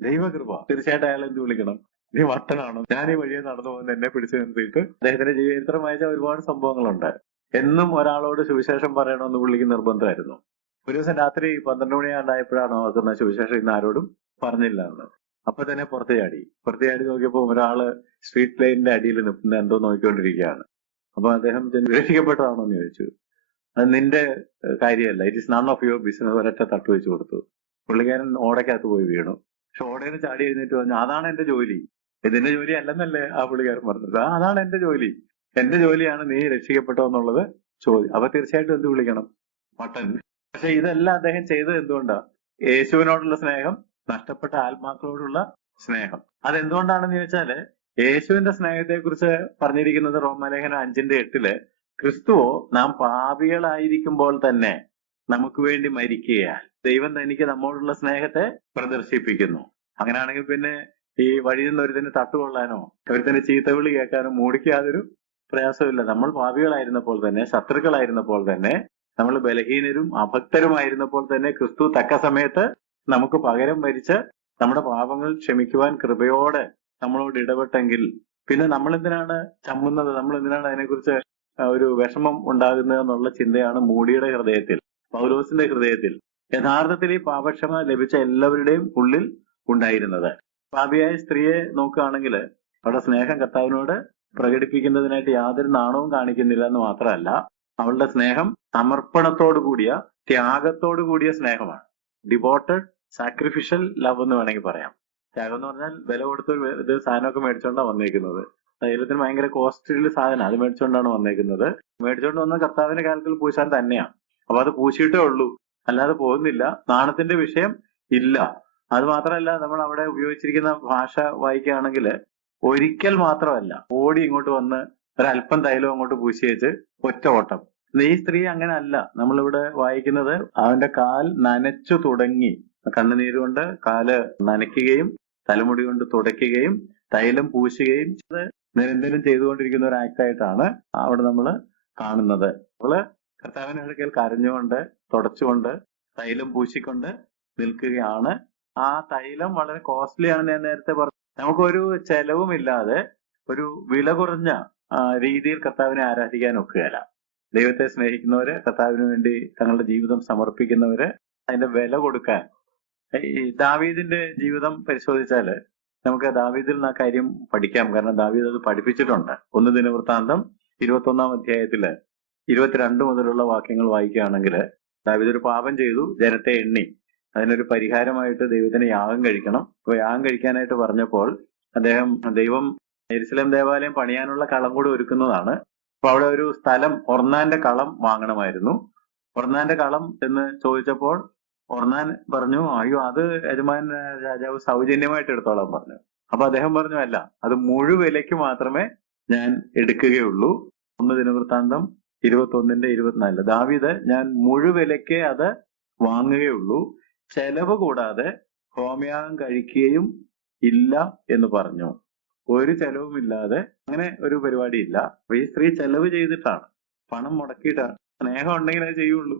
ദൈവകൃപ. തീർച്ചയായിട്ടും അയാൾ എന്ത് വിളിക്കണം? നീ വട്ടനാണോ? ഞാൻ ഈ വഴിയെ നടന്നു പോകുന്ന എന്നെ പിടിച്ചു നിർത്തിയിട്ട്. അദ്ദേഹത്തിന്റെ ജീവചരിത്രം വായിച്ച ഒരുപാട് സംഭവങ്ങളുണ്ട്. എന്നും ഒരാളോട് സുവിശേഷം പറയണമെന്ന് പുള്ളിക്ക് നിർബന്ധമായിരുന്നു. ഒരു ദിവസം രാത്രി 12 മണിയാണ്ടായപ്പോഴാണ് ഓർക്കുന്ന, സുവിശേഷം ഇന്ന് ആരോടും പറഞ്ഞില്ല എന്ന്. അപ്പൊ തന്നെ പുറത്ത് ചാടി നോക്കിയപ്പോ ഒരാള് സ്ട്രീറ്റ് ലൈറ്റിന്റെ അടിയിൽ നിൽക്കുന്ന എന്തോ നോക്കിക്കൊണ്ടിരിക്കുകയാണ്. അപ്പൊ അദ്ദേഹം രക്ഷിക്കപ്പെട്ടതാണോ എന്ന് ചോദിച്ചു. അത് നിന്റെ കാര്യമല്ല, it is none of your business. ഒരൊറ്റ തട്ട് വെച്ച് കൊടുത്തു. പുള്ളിക്കാരൻ ഓടയ്ക്കകത്ത് പോയി വീണു. പക്ഷെ ഓടയിൽ ചാടി എഴുന്നേറ്റ് പറഞ്ഞു, അതാണ് എന്റെ ജോലി. ഇതിന്റെ ജോലി അല്ലെന്നല്ലേ ആ പുള്ളിക്കാരൻ പറഞ്ഞത്. അതാണ് എന്റെ ജോലി, എന്റെ ജോലിയാണ് നീ രക്ഷിക്കപ്പെട്ടോ എന്നുള്ളത് ചോദ്യം. അപ്പൊ തീർച്ചയായിട്ടും എന്ത് വിളിക്കണം? മട്ടൻ. പക്ഷെ ഇതെല്ലാം അദ്ദേഹം ചെയ്തത് എന്തുകൊണ്ടാ? യേശുവിനോടുള്ള സ്നേഹം, നഷ്ടപ്പെട്ട ആത്മാക്കളോടുള്ള സ്നേഹം. അതെന്തുകൊണ്ടാണെന്ന് ചോദിച്ചാല്, യേശുവിന്റെ സ്നേഹത്തെ കുറിച്ച് പറഞ്ഞിരിക്കുന്നത് റോമാലേഖനം 5:8 ക്രിസ്തുവോ നാം പാപികളായിരിക്കുമ്പോൾ തന്നെ നമുക്ക് വേണ്ടി മരിക്കുകയാൽ ദൈവം തനിക്ക് നമ്മോടുള്ള സ്നേഹത്തെ പ്രദർശിപ്പിക്കുന്നു. അങ്ങനെയാണെങ്കിൽ പിന്നെ ഈ വഴിയിൽ നിന്ന് ഒരുത്തിന് തട്ടുകൊള്ളാനോ ഒരുത്തിന് ചീത്തവിളി കേൾക്കാനോ മൂടിക്ക് യാതൊരു പ്രയാസമില്ല. നമ്മൾ പാപികളായിരുന്നപ്പോൾ തന്നെ, ശത്രുക്കളായിരുന്നപ്പോൾ തന്നെ, നമ്മൾ ബലഹീനരും അഭക്തരുമായിരുന്നപ്പോൾ തന്നെ ക്രിസ്തു തക്ക സമയത്ത് നമുക്ക് പകരം മരിച്ച് നമ്മുടെ പാപങ്ങൾ ക്ഷമിക്കുവാൻ കൃപയോടെ നമ്മളോട് ഇടപെട്ടെങ്കിൽ പിന്നെ നമ്മൾ എന്തിനാണ് ചമ്മുന്നത്? നമ്മൾ എന്തിനാണ് അതിനെക്കുറിച്ച് ഒരു വിഷമം ഉണ്ടാകുന്നത് എന്നുള്ള ചിന്തയാണ് മൂടിയുടെ ഹൃദയത്തിൽ, പൗലോസിന്റെ ഹൃദയത്തിൽ. യഥാർത്ഥത്തിൽ ഈ പാപക്ഷമ ലഭിച്ച എല്ലാവരുടെയും ഉള്ളിൽ ഉണ്ടായിരുന്നത്. പാപിയായ സ്ത്രീയെ നോക്കുകയാണെങ്കിൽ അവിടെ സ്നേഹം കർത്താവിനോട് പ്രകടിപ്പിക്കുന്നതിനായിട്ട് യാതൊരു നാണവും കാണിക്കുന്നില്ല എന്ന് മാത്രമല്ല, അവളുടെ സ്നേഹം സമർപ്പണത്തോടു കൂടിയ, ത്യാഗത്തോടു കൂടിയ സ്നേഹമാണ്. ഡിവോട്ടഡ് സാക്രിഫിഷ്യൽ ലവ് എന്ന് വേണമെങ്കിൽ പറയാം. ത്യാഗം എന്ന് പറഞ്ഞാൽ വില കൊടുത്ത് ഇത് സാധനമൊക്കെ മേടിച്ചോണ്ടാണ് വന്നേക്കുന്നത്. തൈലത്തിന് ഭയങ്കര കോസ്റ്റ്ലി സാധനം, അത് മേടിച്ചോണ്ടാണ് വന്നേക്കുന്നത്. മേടിച്ചോണ്ട് വന്ന കർത്താവിന്റെ കാലത്തിൽ പൂശാൻ തന്നെയാണ്. അപ്പൊ അത് പൂശിയിട്ടേ ഉള്ളൂ, അല്ലാതെ പോകുന്നില്ല. നാണത്തിന്റെ വിഷയം ഇല്ല. അത് മാത്രമല്ല, നമ്മൾ അവിടെ ഉപയോഗിച്ചിരിക്കുന്ന ഭാഷ വായിക്കുകയാണെങ്കിൽ ഒരിക്കൽ മാത്രമല്ല, ഓടി ഇങ്ങോട്ട് വന്ന് ഒരല്പം തൈലം അങ്ങോട്ട് പൂശി വെച്ച് ഒറ്റ ഓട്ടം. ഈ സ്ത്രീ അങ്ങനെ അല്ല. നമ്മളിവിടെ വായിക്കുന്നത് അവന്റെ കാൽ നനച്ചു തുടങ്ങി, കണ്ണുനീരുകൊണ്ട് കാല് നനയ്ക്കുകയും തലമുടി കൊണ്ട് തുടയ്ക്കുകയും തൈലം പൂശുകയും നിരന്തരം ചെയ്തുകൊണ്ടിരിക്കുന്ന ഒരു ആക്ട് ആയിട്ടാണ് അവിടെ നമ്മൾ കാണുന്നത്. അവള് കർത്താവിന്റെ അടുക്കൽ കരഞ്ഞുകൊണ്ട് തുടച്ചുകൊണ്ട് തൈലം പൂശിക്കൊണ്ട് നിൽക്കുകയാണ്. ആ തൈലം വളരെ കോസ്റ്റ്ലി ആണെന്ന് ഞാൻ നേരത്തെ പറഞ്ഞു. നമുക്കൊരു ചെലവുമില്ലാതെ ഒരു വില കുറഞ്ഞ രീതിയിൽ കർത്താവിനെ ആരാധിക്കാൻ ഒക്കുകയില്ല. ദൈവത്തെ സ്നേഹിക്കുന്നവര്, കർത്താവിന് വേണ്ടി തങ്ങളുടെ ജീവിതം സമർപ്പിക്കുന്നവര് അതിന്റെ വില കൊടുക്കാൻ. ഈ ദാവീദിന്റെ ജീവിതം പരിശോധിച്ചാല് നമുക്ക് ദാവീദിൽ നിന്ന് ആ കാര്യം പഠിക്കാം. കാരണം ദാവീദ് അത് പഠിപ്പിച്ചിട്ടുണ്ട്. 1 ദിനവൃത്താന്തം 21 അധ്യായത്തില് 22 മുതലുള്ള വാക്യങ്ങൾ വായിക്കുകയാണെങ്കിൽ, ദാവീദ് ഒരു പാപം ചെയ്തു, ജനത്തെ എണ്ണി. അതിനൊരു പരിഹാരമായിട്ട് ദൈവത്തിന് യാഗം കഴിക്കണം. അപ്പൊ യാഗം കഴിക്കാനായിട്ട് പറഞ്ഞപ്പോൾ ദൈവം യെരുശലേം ദേവാലയം പണിയാനുള്ള കളം കൂടി ഒരുക്കുന്നതാണ്. അപ്പൊ അവിടെ ഒരു സ്ഥലം, ഒർന്നാന്റെ കളം വാങ്ങണമായിരുന്നു. ഒർന്നാന്റെ കളം എന്ന് ചോദിച്ചപ്പോൾ ഒർന്നാൻ പറഞ്ഞു, അയ്യോ അത് യജമാൻ രാജാവ് സൗജന്യമായിട്ട് എടുത്തോളാൻ പറഞ്ഞു. അപ്പൊ അദ്ദേഹം പറഞ്ഞു, അല്ല, അത് മുഴുവിലയ്ക്ക് മാത്രമേ ഞാൻ എടുക്കുകയുള്ളൂ. 1 ദിനവൃത്താന്തം 21-24. ദാവീദ് ഞാൻ മുഴുവിലയ്ക്ക് അത് വാങ്ങുകയുള്ളൂ, ചെലവ് കൂടാതെ ഹോമയാഗം കഴിക്കുകയും ഇല്ല എന്ന് പറഞ്ഞു. ഒരു ചെലവുമില്ലാതെ അങ്ങനെ ഒരു പരിപാടി ഇല്ല. അപ്പൊ ഈ സ്ത്രീ ചെലവ് ചെയ്തിട്ടാണ്, പണം മുടക്കിയിട്ടാണ്. സ്നേഹം ഉണ്ടെങ്കിൽ അത് ചെയ്യുള്ളൂ.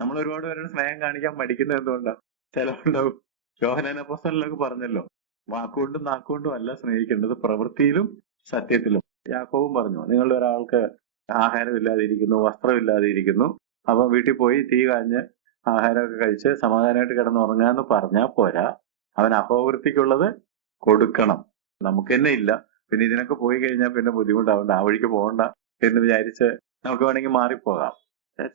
നമ്മൾ ഒരുപാട് പേരുടെ സ്നേഹം കാണിക്കാൻ മടിക്കുന്നത് എന്തുകൊണ്ടാണ്? ചെലവുണ്ടാവും. യോഹന്നാൻ അപ്പോസ്തലനൊക്കെ പറഞ്ഞല്ലോ, വാക്കുകൊണ്ടും നാക്കുകൊണ്ടും അല്ല സ്നേഹിക്കേണ്ടത്, പ്രവൃത്തിയിലും സത്യത്തിലും. യാക്കോബും പറഞ്ഞു, നിങ്ങളുടെ ഒരാൾക്ക് ആഹാരമില്ലാതെ ഇരിക്കുന്നു, വസ്ത്രമില്ലാതെ ഇരിക്കുന്നു, അപ്പൊ വീട്ടിൽ പോയി തീ കാഞ്ഞ് ആഹാരമൊക്കെ കഴിച്ച് സമാധാനമായിട്ട് കിടന്നുറങ്ങാന്ന് പറഞ്ഞാൽ പോരാ, അവൻ അപവൃത്തിക്കുള്ളത് കൊടുക്കണം. നമുക്ക് തന്നെ ഇല്ല, പിന്നെ ഇതിനൊക്കെ പോയി കഴിഞ്ഞാൽ പിന്നെ ബുദ്ധിമുട്ടാവണ്ട, ആ വഴിക്ക് പോകണ്ട എന്ന് വിചാരിച്ച് നമുക്ക് വേണമെങ്കിൽ മാറിപ്പോകാം.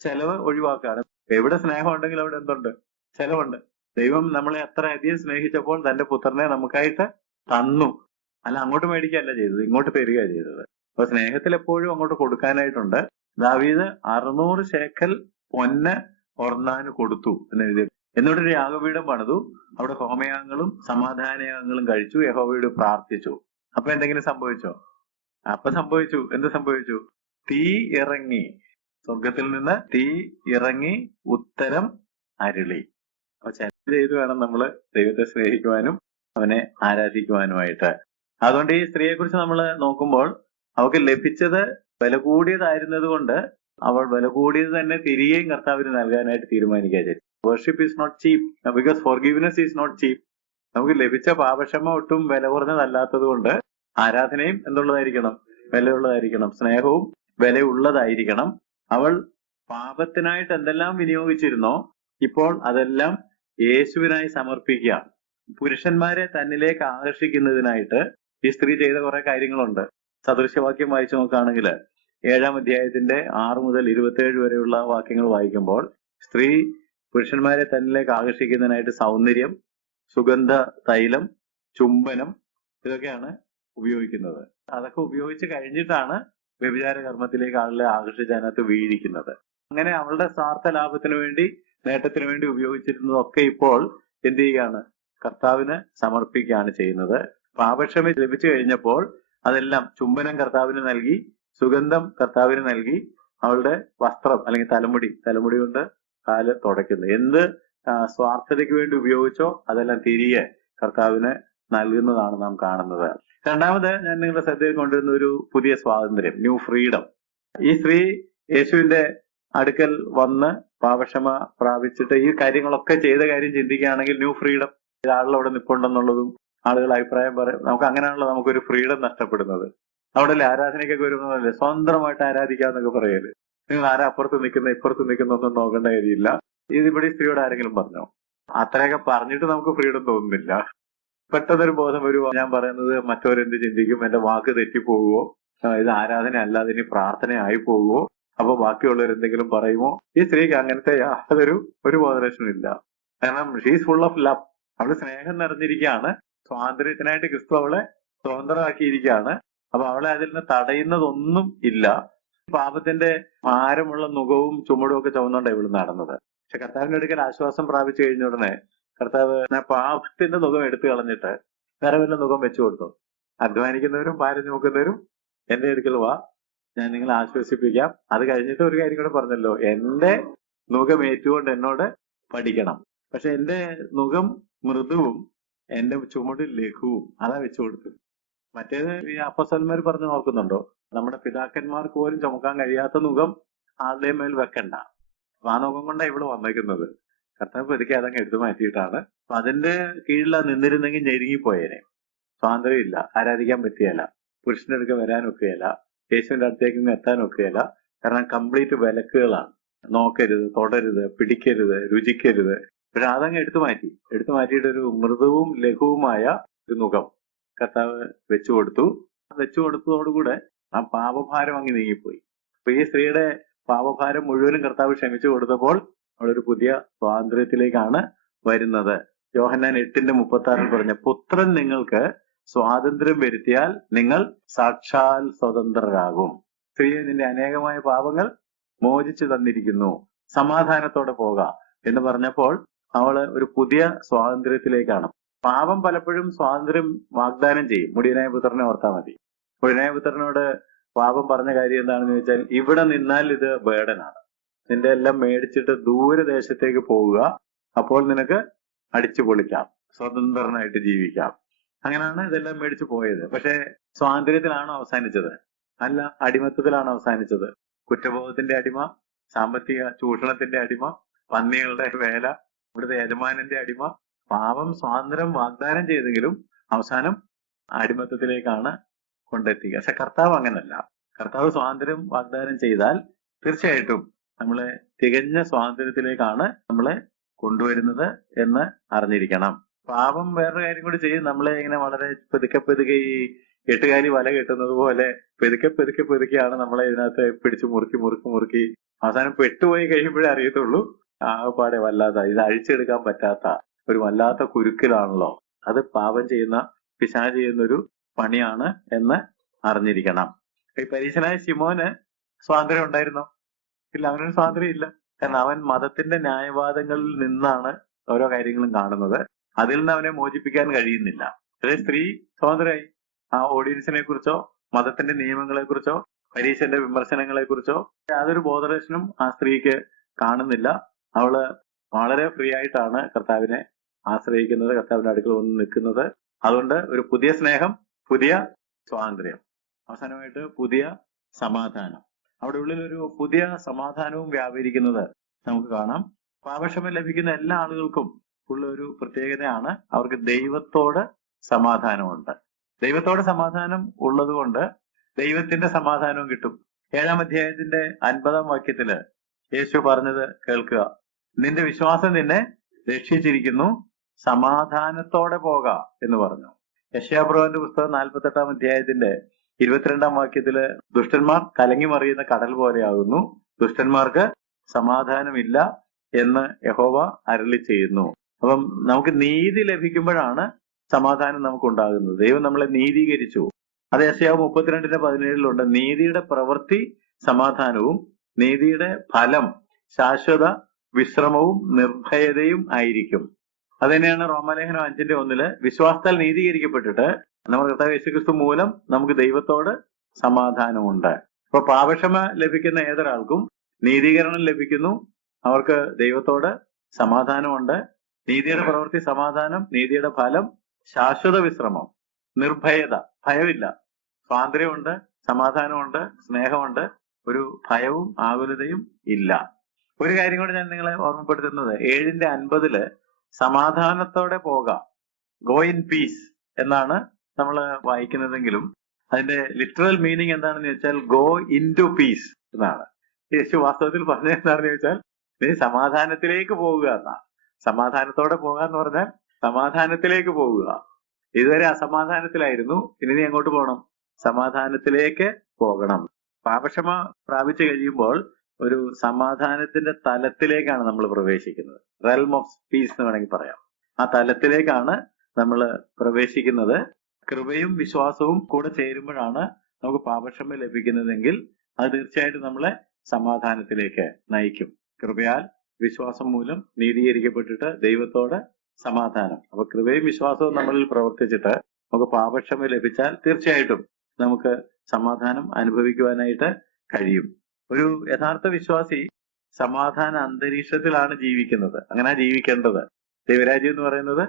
ചെലവ് ഒഴിവാക്കാണ്. എവിടെ സ്നേഹം ഉണ്ടെങ്കിൽ അവിടെ എന്തുണ്ട്? ചെലവുണ്ട്. ദൈവം നമ്മളെ അത്ര അധികം സ്നേഹിച്ചപ്പോൾ തന്റെ പുത്രനെ നമുക്കായിട്ട് തന്നു. അല്ല അങ്ങോട്ട് മേടിക്കുകയല്ല ചെയ്തത്, ഇങ്ങോട്ട് തരിക ചെയ്തത്. അപ്പൊ സ്നേഹത്തിൽ എപ്പോഴും അങ്ങോട്ട് കൊടുക്കാനായിട്ടുണ്ട്. ദാവീദ് 600 ശേക്കൽ പൊന്ന് ഒർന്നാന് കൊടുത്തു എന്ന് എഴുതി. എന്നിട്ടൊരു യാഗപീഠം പണിതു, അവിടെ ഹോമയാഗങ്ങളും സമാധാനയാഗങ്ങളും കഴിച്ചു, യഹോവയോട് പ്രാർത്ഥിച്ചു. അപ്പൊ എന്തെങ്കിലും സംഭവിച്ചോ? അപ്പൊ സംഭവിച്ചു. എന്ത് സംഭവിച്ചു? തീ ഇറങ്ങി, സ്വർഗത്തിൽ നിന്ന് തീ ഇറങ്ങി ഉത്തരം അരുളി. അപ്പൊ ചെലവ് ചെയ്ത് വേണം നമ്മള് ദൈവത്തെ സ്നേഹിക്കുവാനും അവനെ ആരാധിക്കുവാനുമായിട്ട്. അതുകൊണ്ട് ഈ സ്ത്രീയെ കുറിച്ച് നമ്മൾ നോക്കുമ്പോൾ അവൾക്ക് ലഭിച്ചത് വില കൂടിയതായിരുന്നത് കൊണ്ട് അവൾ വില കൂടിയത് തന്നെ തിരികെയും കർത്താവിന് നൽകാനായിട്ട് തീരുമാനിക്കുക ചെയ്തു. Worship is not cheap, because forgiveness is not cheap. നമുക്ക് ലഭിച്ച പാപക്ഷമ ഒട്ടും വില കുറഞ്ഞതല്ലാത്തത് കൊണ്ട് ആരാധനയും എന്തുള്ളതായിരിക്കണം? വിലയുള്ളതായിരിക്കണം. സ്നേഹവും വിലയുള്ളതായിരിക്കണം. അവൾ പാപത്തിനായിട്ട് എന്തെല്ലാം വിനിയോഗിച്ചിരുന്നോ ഇപ്പോൾ അതെല്ലാം യേശുവിനായി സമർപ്പിക്കുക. പുരുഷന്മാരെ തന്നിലേക്ക് ആകർഷിക്കുന്നതിനായിട്ട് ഈ സ്ത്രീ ചെയ്ത കുറെ കാര്യങ്ങളുണ്ട്. സദൃശ്യവാക്യം വായിച്ചു നോക്കുകയാണെങ്കിൽ 7 അധ്യായത്തിന്റെ 6 മുതൽ 27 വരെയുള്ള വാക്യങ്ങൾ വായിക്കുമ്പോൾ സ്ത്രീ പുരുഷന്മാരെ തന്നിലേക്ക് ആകർഷിക്കുന്നതിനായിട്ട് സൗന്ദര്യം, സുഗന്ധ തൈലം, ചുംബനം, ഇതൊക്കെയാണ് ഉപയോഗിക്കുന്നത്. അതൊക്കെ ഉപയോഗിച്ച് കഴിഞ്ഞിട്ടാണ് വ്യഭിചാര കർമ്മത്തിലേക്ക് ആളുകളെ ആകർഷിച്ച് അതിനകത്ത് വീഴിക്കുന്നത്. അങ്ങനെ അവളുടെ സ്വാർത്ഥ ലാഭത്തിന് വേണ്ടി, നേട്ടത്തിന് വേണ്ടി ഉപയോഗിച്ചിരുന്നതൊക്കെ ഇപ്പോൾ എന്ത് ചെയ്യുകയാണ്? കർത്താവിന് സമർപ്പിക്കുകയാണ് ചെയ്യുന്നത്. പാപക്ഷമ ലഭിച്ചു കഴിഞ്ഞപ്പോൾ അതെല്ലാം, ചുംബനം കർത്താവിന് നൽകി, സുഗന്ധം കർത്താവിന് നൽകി, അവളുടെ വസ്ത്രം അല്ലെങ്കിൽ തലമുടി കൊണ്ട് കാല് തുടയ്ക്കുന്നു. എന്ത് സ്വാർത്ഥതയ്ക്ക് വേണ്ടി ഉപയോഗിച്ചോ അതെല്ലാം തിരികെ കർത്താവിന് നൽകുന്നതാണ് നാം കാണുന്നത്. രണ്ടാമത് ഞാൻ നിങ്ങളുടെ ശ്രദ്ധയിൽ കൊണ്ടുവരുന്ന ഒരു പുതിയ സ്വാതന്ത്ര്യം, ന്യൂ ഫ്രീഡം. ഈ സ്ത്രീ യേശുവിന്റെ അടുക്കൽ വന്ന് പാപക്ഷമ പ്രാപിച്ചിട്ട് ഈ കാര്യങ്ങളൊക്കെ ചെയ്ത കാര്യം ചിന്തിക്കുകയാണെങ്കിൽ ന്യൂ ഫ്രീഡം. ആളുകൾ അവിടെ നിൽപ്പുണ്ടെന്നുള്ളതും ആളുകൾ അഭിപ്രായം പറയും. നമുക്ക് അങ്ങനെയാണല്ലോ നമുക്കൊരു ഫ്രീഡം നഷ്ടപ്പെടുന്നത്. അവിടെ അല്ലേ ആരാധനയ്ക്കൊക്കെ വരുന്നതല്ലേ സ്വതന്ത്രമായിട്ട് ആരാധിക്കാന്നൊക്കെ പറയല്. നിങ്ങൾ ആരാ അപ്പുറത്ത് നിൽക്കുന്ന ഇപ്പുറത്ത് നിൽക്കുന്ന ഒന്നും നോക്കേണ്ട കാര്യമില്ല. ഇതിവിടെ സ്ത്രീയോട് ആരെങ്കിലും പറഞ്ഞോ? അത്രയൊക്കെ പറഞ്ഞിട്ട് നമുക്ക് ഫ്രീഡം തോന്നുന്നില്ല. പെട്ടെന്നൊരു ബോധം വരുമോ? ഞാൻ പറയുന്നത് മറ്റവരെന്ത് ചിന്തിക്കും, എന്റെ വാക്ക് തെറ്റിപ്പോകുമോ, ഇത് ആരാധന അല്ലാതെ ഇനി പ്രാർത്ഥന ആയി പോകുമോ, അപ്പൊ ബാക്കിയുള്ളവർ എന്തെങ്കിലും പറയുമോ? ഈ സ്ത്രീക്ക് അങ്ങനത്തെ യാതൊരു ബോധലക്ഷണവും ഇല്ല. കാരണം ഷീസ് ഫുൾ ഓഫ് ലവ്. അവള് സ്നേഹം നിറഞ്ഞിരിക്കുകയാണ്. സ്വാതന്ത്ര്യത്തിനായിട്ട് ക്രിസ്തു അവളെ സ്വതന്ത്രമാക്കിയിരിക്കുകയാണ്. അപ്പൊ അവളെ അതിൽ നിന്ന് തടയുന്നതൊന്നും ഇല്ല. പാപത്തിന്റെ ഭാരമുള്ള മുഖവും ചുമടും ഒക്കെ ചുമന്നുകൊണ്ട് ഇവള് നടന്നത്. പക്ഷെ കർത്താവിന്റെ അടുക്കൽ ആശ്വാസം പ്രാപിച്ചു കഴിഞ്ഞ ഉടനെ കർത്താവ് പാപത്തിന്റെ മുഖം എടുത്തു കളഞ്ഞിട്ട് വേറെ വല്ല മുഖം വെച്ചു കൊടുത്തു. അധ്വാനിക്കുന്നവരും ഭാരം ചുമക്കുന്നവരും എന്റെ അടുക്കൽ വാ, ഞാൻ നിങ്ങളെ ആശ്വസിപ്പിക്കാം. അത് കഴിഞ്ഞിട്ട് ഒരു കാര്യം കൂടെ പറഞ്ഞല്ലോ, എന്റെ മുഖം ഏറ്റുകൊണ്ട് എന്നോട് പഠിക്കണം. പക്ഷെ എന്റെ മുഖം മൃദുവും എന്റെ ചുമട് ലഘുവും, അതാ വെച്ചു കൊടുത്തത്. മറ്റേത് ഈ അപ്പസ്വലന്മാർ പറഞ്ഞു നോക്കുന്നുണ്ടോ, നമ്മുടെ പിതാക്കന്മാർക്ക് പോലും ചുമക്കാൻ കഴിയാത്ത മുഖം ആളുടെ മേൽ വെക്കണ്ട. അപ്പൊ ആ മുഖം കൊണ്ടാണ് ഇവിടെ വന്നേക്കുന്നത്. കർത്താവ് പതുക്കെ അതങ്ങ് എടുത്തു മാറ്റിയിട്ടാണ്. അപ്പൊ അതിന്റെ കീഴിലാ നിന്നിരുന്നെങ്കിൽ ഞെരുങ്ങിപ്പോയേനെ. സ്വാതന്ത്ര്യം ഇല്ല, ആരാധിക്കാൻ പറ്റിയല്ല, പുരുഷന്റെ അടുക്ക വരാനൊക്കെയല്ല, യേശുവിന്റെ അടുത്തേക്കൊന്നും എത്താനൊക്കെയല്ല. കാരണം കംപ്ലീറ്റ് വിലക്കുകളാണ്. നോക്കരുത്, തൊടരുത്, പിടിക്കരുത്, രുചിക്കരുത്. പക്ഷെ അതങ്ങ് എടുത്തു മാറ്റിയിട്ട് ഒരു മൃദുവും ലഘുവുമായ ഒരു മുഖം കർത്താവ് വെച്ചു കൊടുത്തു. വെച്ചു കൊടുത്തതോടുകൂടെ ആ പാപഭാരം അങ്ങ് നീങ്ങിപ്പോയി. അപ്പൊ ഈ സ്ത്രീയുടെ പാപഭാരം മുഴുവനും കർത്താവ് ക്ഷമിച്ചു കൊടുത്തപ്പോൾ അവളൊരു പുതിയ സ്വാതന്ത്ര്യത്തിലേക്കാണ് വരുന്നത്. യോഹന്നാൻ 8:36 പറഞ്ഞ, പുത്രൻ നിങ്ങൾക്ക് സ്വാതന്ത്ര്യം വരുത്തിയാൽ നിങ്ങൾ സാക്ഷാൽ സ്വതന്ത്രരാകും. സ്ത്രീയെ, നിന്റെ അനേകമായ പാപങ്ങൾ മോചിച്ചു തന്നിരിക്കുന്നു, സമാധാനത്തോടെ പോകാം എന്ന് പറഞ്ഞപ്പോൾ അവള് ഒരു പുതിയ സ്വാതന്ത്ര്യത്തിലേക്കാണ്. പാപം പലപ്പോഴും സ്വാതന്ത്ര്യം വാഗ്ദാനം ചെയ്യും. മുടിയനായ പുത്രനെ ഓർത്താൽ മതി. മുടിയനായ പുത്രനോട് പാപം പറഞ്ഞ കാര്യം എന്താണെന്ന് ചോദിച്ചാൽ, ഇവിടെ നിന്നാൽ ഇത് ബേഡനാണ്, നിന്റെ എല്ലാം മേടിച്ചിട്ട് ദൂരദേശത്തേക്ക് പോവുക, അപ്പോൾ നിനക്ക് അടിച്ചു പൊളിക്കാം, സ്വതന്ത്രനായിട്ട് ജീവിക്കാം. അങ്ങനെയാണ് ഇതെല്ലാം മേടിച്ചു പോയത്. പക്ഷെ സ്വാതന്ത്ര്യത്തിലാണോ അവസാനിച്ചത്? അല്ല, അടിമത്തത്തിലാണ് അവസാനിച്ചത്. കുറ്റബോധത്തിന്റെ അടിമ, സാമ്പത്തിക ചൂഷണത്തിന്റെ അടിമ, പന്നികളുടെ വേല, ഇവിടുത്തെ യജമാനന്റെ അടിമ. പാപം സ്വാതന്ത്ര്യം വാഗ്ദാനം ചെയ്തെങ്കിലും അവസാനം അടിമത്തത്തിലേക്കാണ് കൊണ്ടെത്തിക്കുക. പക്ഷെ കർത്താവ് അങ്ങനല്ല. കർത്താവ് സ്വാതന്ത്ര്യം വാഗ്ദാനം ചെയ്താൽ തീർച്ചയായിട്ടും നമ്മളെ തികഞ്ഞ സ്വാതന്ത്ര്യത്തിലേക്കാണ് നമ്മളെ കൊണ്ടുവരുന്നത് എന്ന് അറിഞ്ഞിരിക്കണം. പാപം വേറൊരു കാര്യം കൂടി ചെയ്യും. നമ്മളെ ഇങ്ങനെ വളരെ പെതുക്കെ ഈ എട്ടുകാലി വല കെട്ടുന്നത് പോലെ പെതുക്കെയാണ് നമ്മളെ ഇതിനകത്ത് പിടിച്ച് മുറുക്കി അവസാനം പെട്ടുപോയി കഴിയുമ്പോഴേ അറിയത്തുള്ളൂ ആകെപ്പാടെ വല്ലാത്ത, ഇത് അഴിച്ചെടുക്കാൻ പറ്റാത്ത ഒരു വല്ലാത്ത കുരുക്കിലാണല്ലോ. അത് പാപം ചെയ്യുന്ന, പിശാച് ചെയ്യുന്നൊരു പണിയാണ് എന്ന് അറിഞ്ഞിരിക്കണം. ഈ പരീശനായ ശിമോന് സ്വാതന്ത്ര്യം ഉണ്ടായിരുന്നോ? ഇല്ല, അവനൊരു സ്വാതന്ത്ര്യം ഇല്ല. കാരണം അവൻ മതത്തിന്റെ ന്യായവാദങ്ങളിൽ നിന്നാണ് ഓരോ കാര്യങ്ങളും കാണുന്നത്. അതിൽ നിന്ന് അവനെ മോചിപ്പിക്കാൻ കഴിയുന്നില്ല. പക്ഷേ സ്ത്രീ സ്വതന്ത്രമായി. ആ ഓഡിയൻസിനെ കുറിച്ചോ മതത്തിന്റെ നിയമങ്ങളെ കുറിച്ചോ പരീശന്റെ വിമർശനങ്ങളെ കുറിച്ചോ യാതൊരു ബോധലക്ഷണം ആ സ്ത്രീക്ക് കാണുന്നില്ല. അവള് വളരെ ഫ്രീ ആയിട്ടാണ് കർത്താവിനെ ആശ്രയിക്കുന്നത്, കർത്താവിന്റെ അടുക്കൽ വന്ന് നിൽക്കുന്നത്. അതുകൊണ്ട് ഒരു പുതിയ സ്നേഹം, പുതിയ സ്വാതന്ത്ര്യം, അവസാനമായിട്ട് പുതിയ സമാധാനം. അവിടെ ഉള്ളിൽ ഒരു പുതിയ സമാധാനവും വ്യാപരിക്കുന്നത് നമുക്ക് കാണാം. പാപക്ഷമ ലഭിക്കുന്ന എല്ലാ ആളുകൾക്കും ഉള്ള ഒരു പ്രത്യേകതയാണ്, അവർക്ക് ദൈവത്തോട് സമാധാനമുണ്ട്. ദൈവത്തോട് സമാധാനം ഉള്ളത് കൊണ്ട് ദൈവത്തിന്റെ സമാധാനവും കിട്ടും. 7-ാം അധ്യായത്തിന്റെ 50-ാം വാക്യത്തില് യേശു പറഞ്ഞത് കേൾക്കുക, നിന്റെ വിശ്വാസം നിന്നെ രക്ഷിച്ചിരിക്കുന്നു, സമാധാനത്തോടെ പോകാം എന്ന് പറഞ്ഞു. യെശയ്യാപ്രവാചകന്റെ പുസ്തകം 48-ാം അധ്യായത്തിന്റെ 22-ാം വാക്യത്തില്, ദുഷ്ടന്മാർ കലങ്ങി മറിയുന്ന കടൽ പോലെയാകുന്നു, ദുഷ്ടന്മാർക്ക് സമാധാനമില്ല എന്ന് യഹോവ അരുളി ചെയ്യുന്നു. അപ്പം നമുക്ക് നീതി ലഭിക്കുമ്പോഴാണ് സമാധാനം നമുക്ക് ഉണ്ടാകുന്നത്. ദൈവം നമ്മളെ നീതീകരിച്ചു. അത് യെശയ്യാവ് 32:17 നീതിയുടെ പ്രവൃത്തി സമാധാനവും നീതിയുടെ ഫലം ശാശ്വത വിശ്രമവും നിർഭയതയും ആയിരിക്കും. അത് തന്നെയാണ് റോമാലേഖനം 5:1 വിശ്വാസത്താൽ നീതീകരിക്കപ്പെട്ടിട്ട് നമ്മുടെ കർത്താവ് യേശുക്രിസ്തു മൂലം നമുക്ക് ദൈവത്തോട് സമാധാനമുണ്ട്. അപ്പൊ പാപക്ഷമ ലഭിക്കുന്ന ഏതൊരാൾക്കും നീതീകരണം ലഭിക്കുന്നു, അവർക്ക് ദൈവത്തോട് സമാധാനമുണ്ട്. നീതിയുടെ പ്രവൃത്തി സമാധാനം, നീതിയുടെ ഫലം ശാശ്വത വിശ്രമം, നിർഭയത, ഭയമില്ല, സ്വാതന്ത്ര്യമുണ്ട്, സമാധാനമുണ്ട്, സ്നേഹമുണ്ട്, ഒരു ഭയവും ആകുലതയും ഇല്ല. ഒരു കാര്യം കൂടെ ഞാൻ നിങ്ങളെ ഓർമ്മപ്പെടുത്തുന്നത്, 7:50 സമാധാനത്തോടെ പോകാം, ഗോ ഇൻ പീസ് എന്നാണ് നമ്മൾ വായിക്കുന്നതെങ്കിലും അതിന്റെ ലിറ്ററൽ മീനിങ് എന്താണെന്ന് വെച്ചാൽ ഗോ ഇൻ ടു പീസ് എന്നാണ്. യേശു വാസ്തവത്തിൽ പറഞ്ഞത് എന്താണെന്ന് ചോദിച്ചാൽ നീ സമാധാനത്തിലേക്ക് പോകുക എന്നാണ്. സമാധാനത്തോടെ പോകുക എന്ന് പറഞ്ഞാൽ സമാധാനത്തിലേക്ക് പോകുക. ഇതുവരെ അസമാധാനത്തിലായിരുന്നു, ഇനി നീ എങ്ങോട്ട് പോകണം? സമാധാനത്തിലേക്ക് പോകണം. പാപക്ഷമ പ്രാപിച്ചു കഴിയുമ്പോൾ ഒരു സമാധാനത്തിന്റെ തലത്തിലേക്കാണ് നമ്മൾ പ്രവേശിക്കുന്നത്. റെൽം ഓഫ് പീസ് എന്ന് വേണമെങ്കിൽ പറയാം. ആ തലത്തിലേക്കാണ് നമ്മൾ പ്രവേശിക്കുന്നത്. കൃപയും വിശ്വാസവും കൂടെ ചേരുമ്പോഴാണ് നമുക്ക് പാപക്ഷമ ലഭിക്കുന്നതെങ്കിൽ അത് തീർച്ചയായിട്ടും നമ്മളെ സമാധാനത്തിലേക്ക് നയിക്കും. കൃപയാൽ വിശ്വാസം മൂലം നീതീകരിക്കപ്പെട്ടിട്ട് ദൈവത്തോട് സമാധാനം. അപ്പൊ കൃപയും വിശ്വാസവും നമ്മളിൽ പ്രവർത്തിച്ചിട്ട് നമുക്ക് പാപക്ഷമ ലഭിച്ചാൽ തീർച്ചയായിട്ടും നമുക്ക് സമാധാനം അനുഭവിക്കുവാനായിട്ട് കഴിയും. ഒരു യഥാർത്ഥ വിശ്വാസി സമാധാന അന്തരീക്ഷത്തിലാണ് ജീവിക്കുന്നത്. അങ്ങനെ ജീവിക്കേണ്ടത്. ദൈവരാജ്യം എന്ന് പറയുന്നത്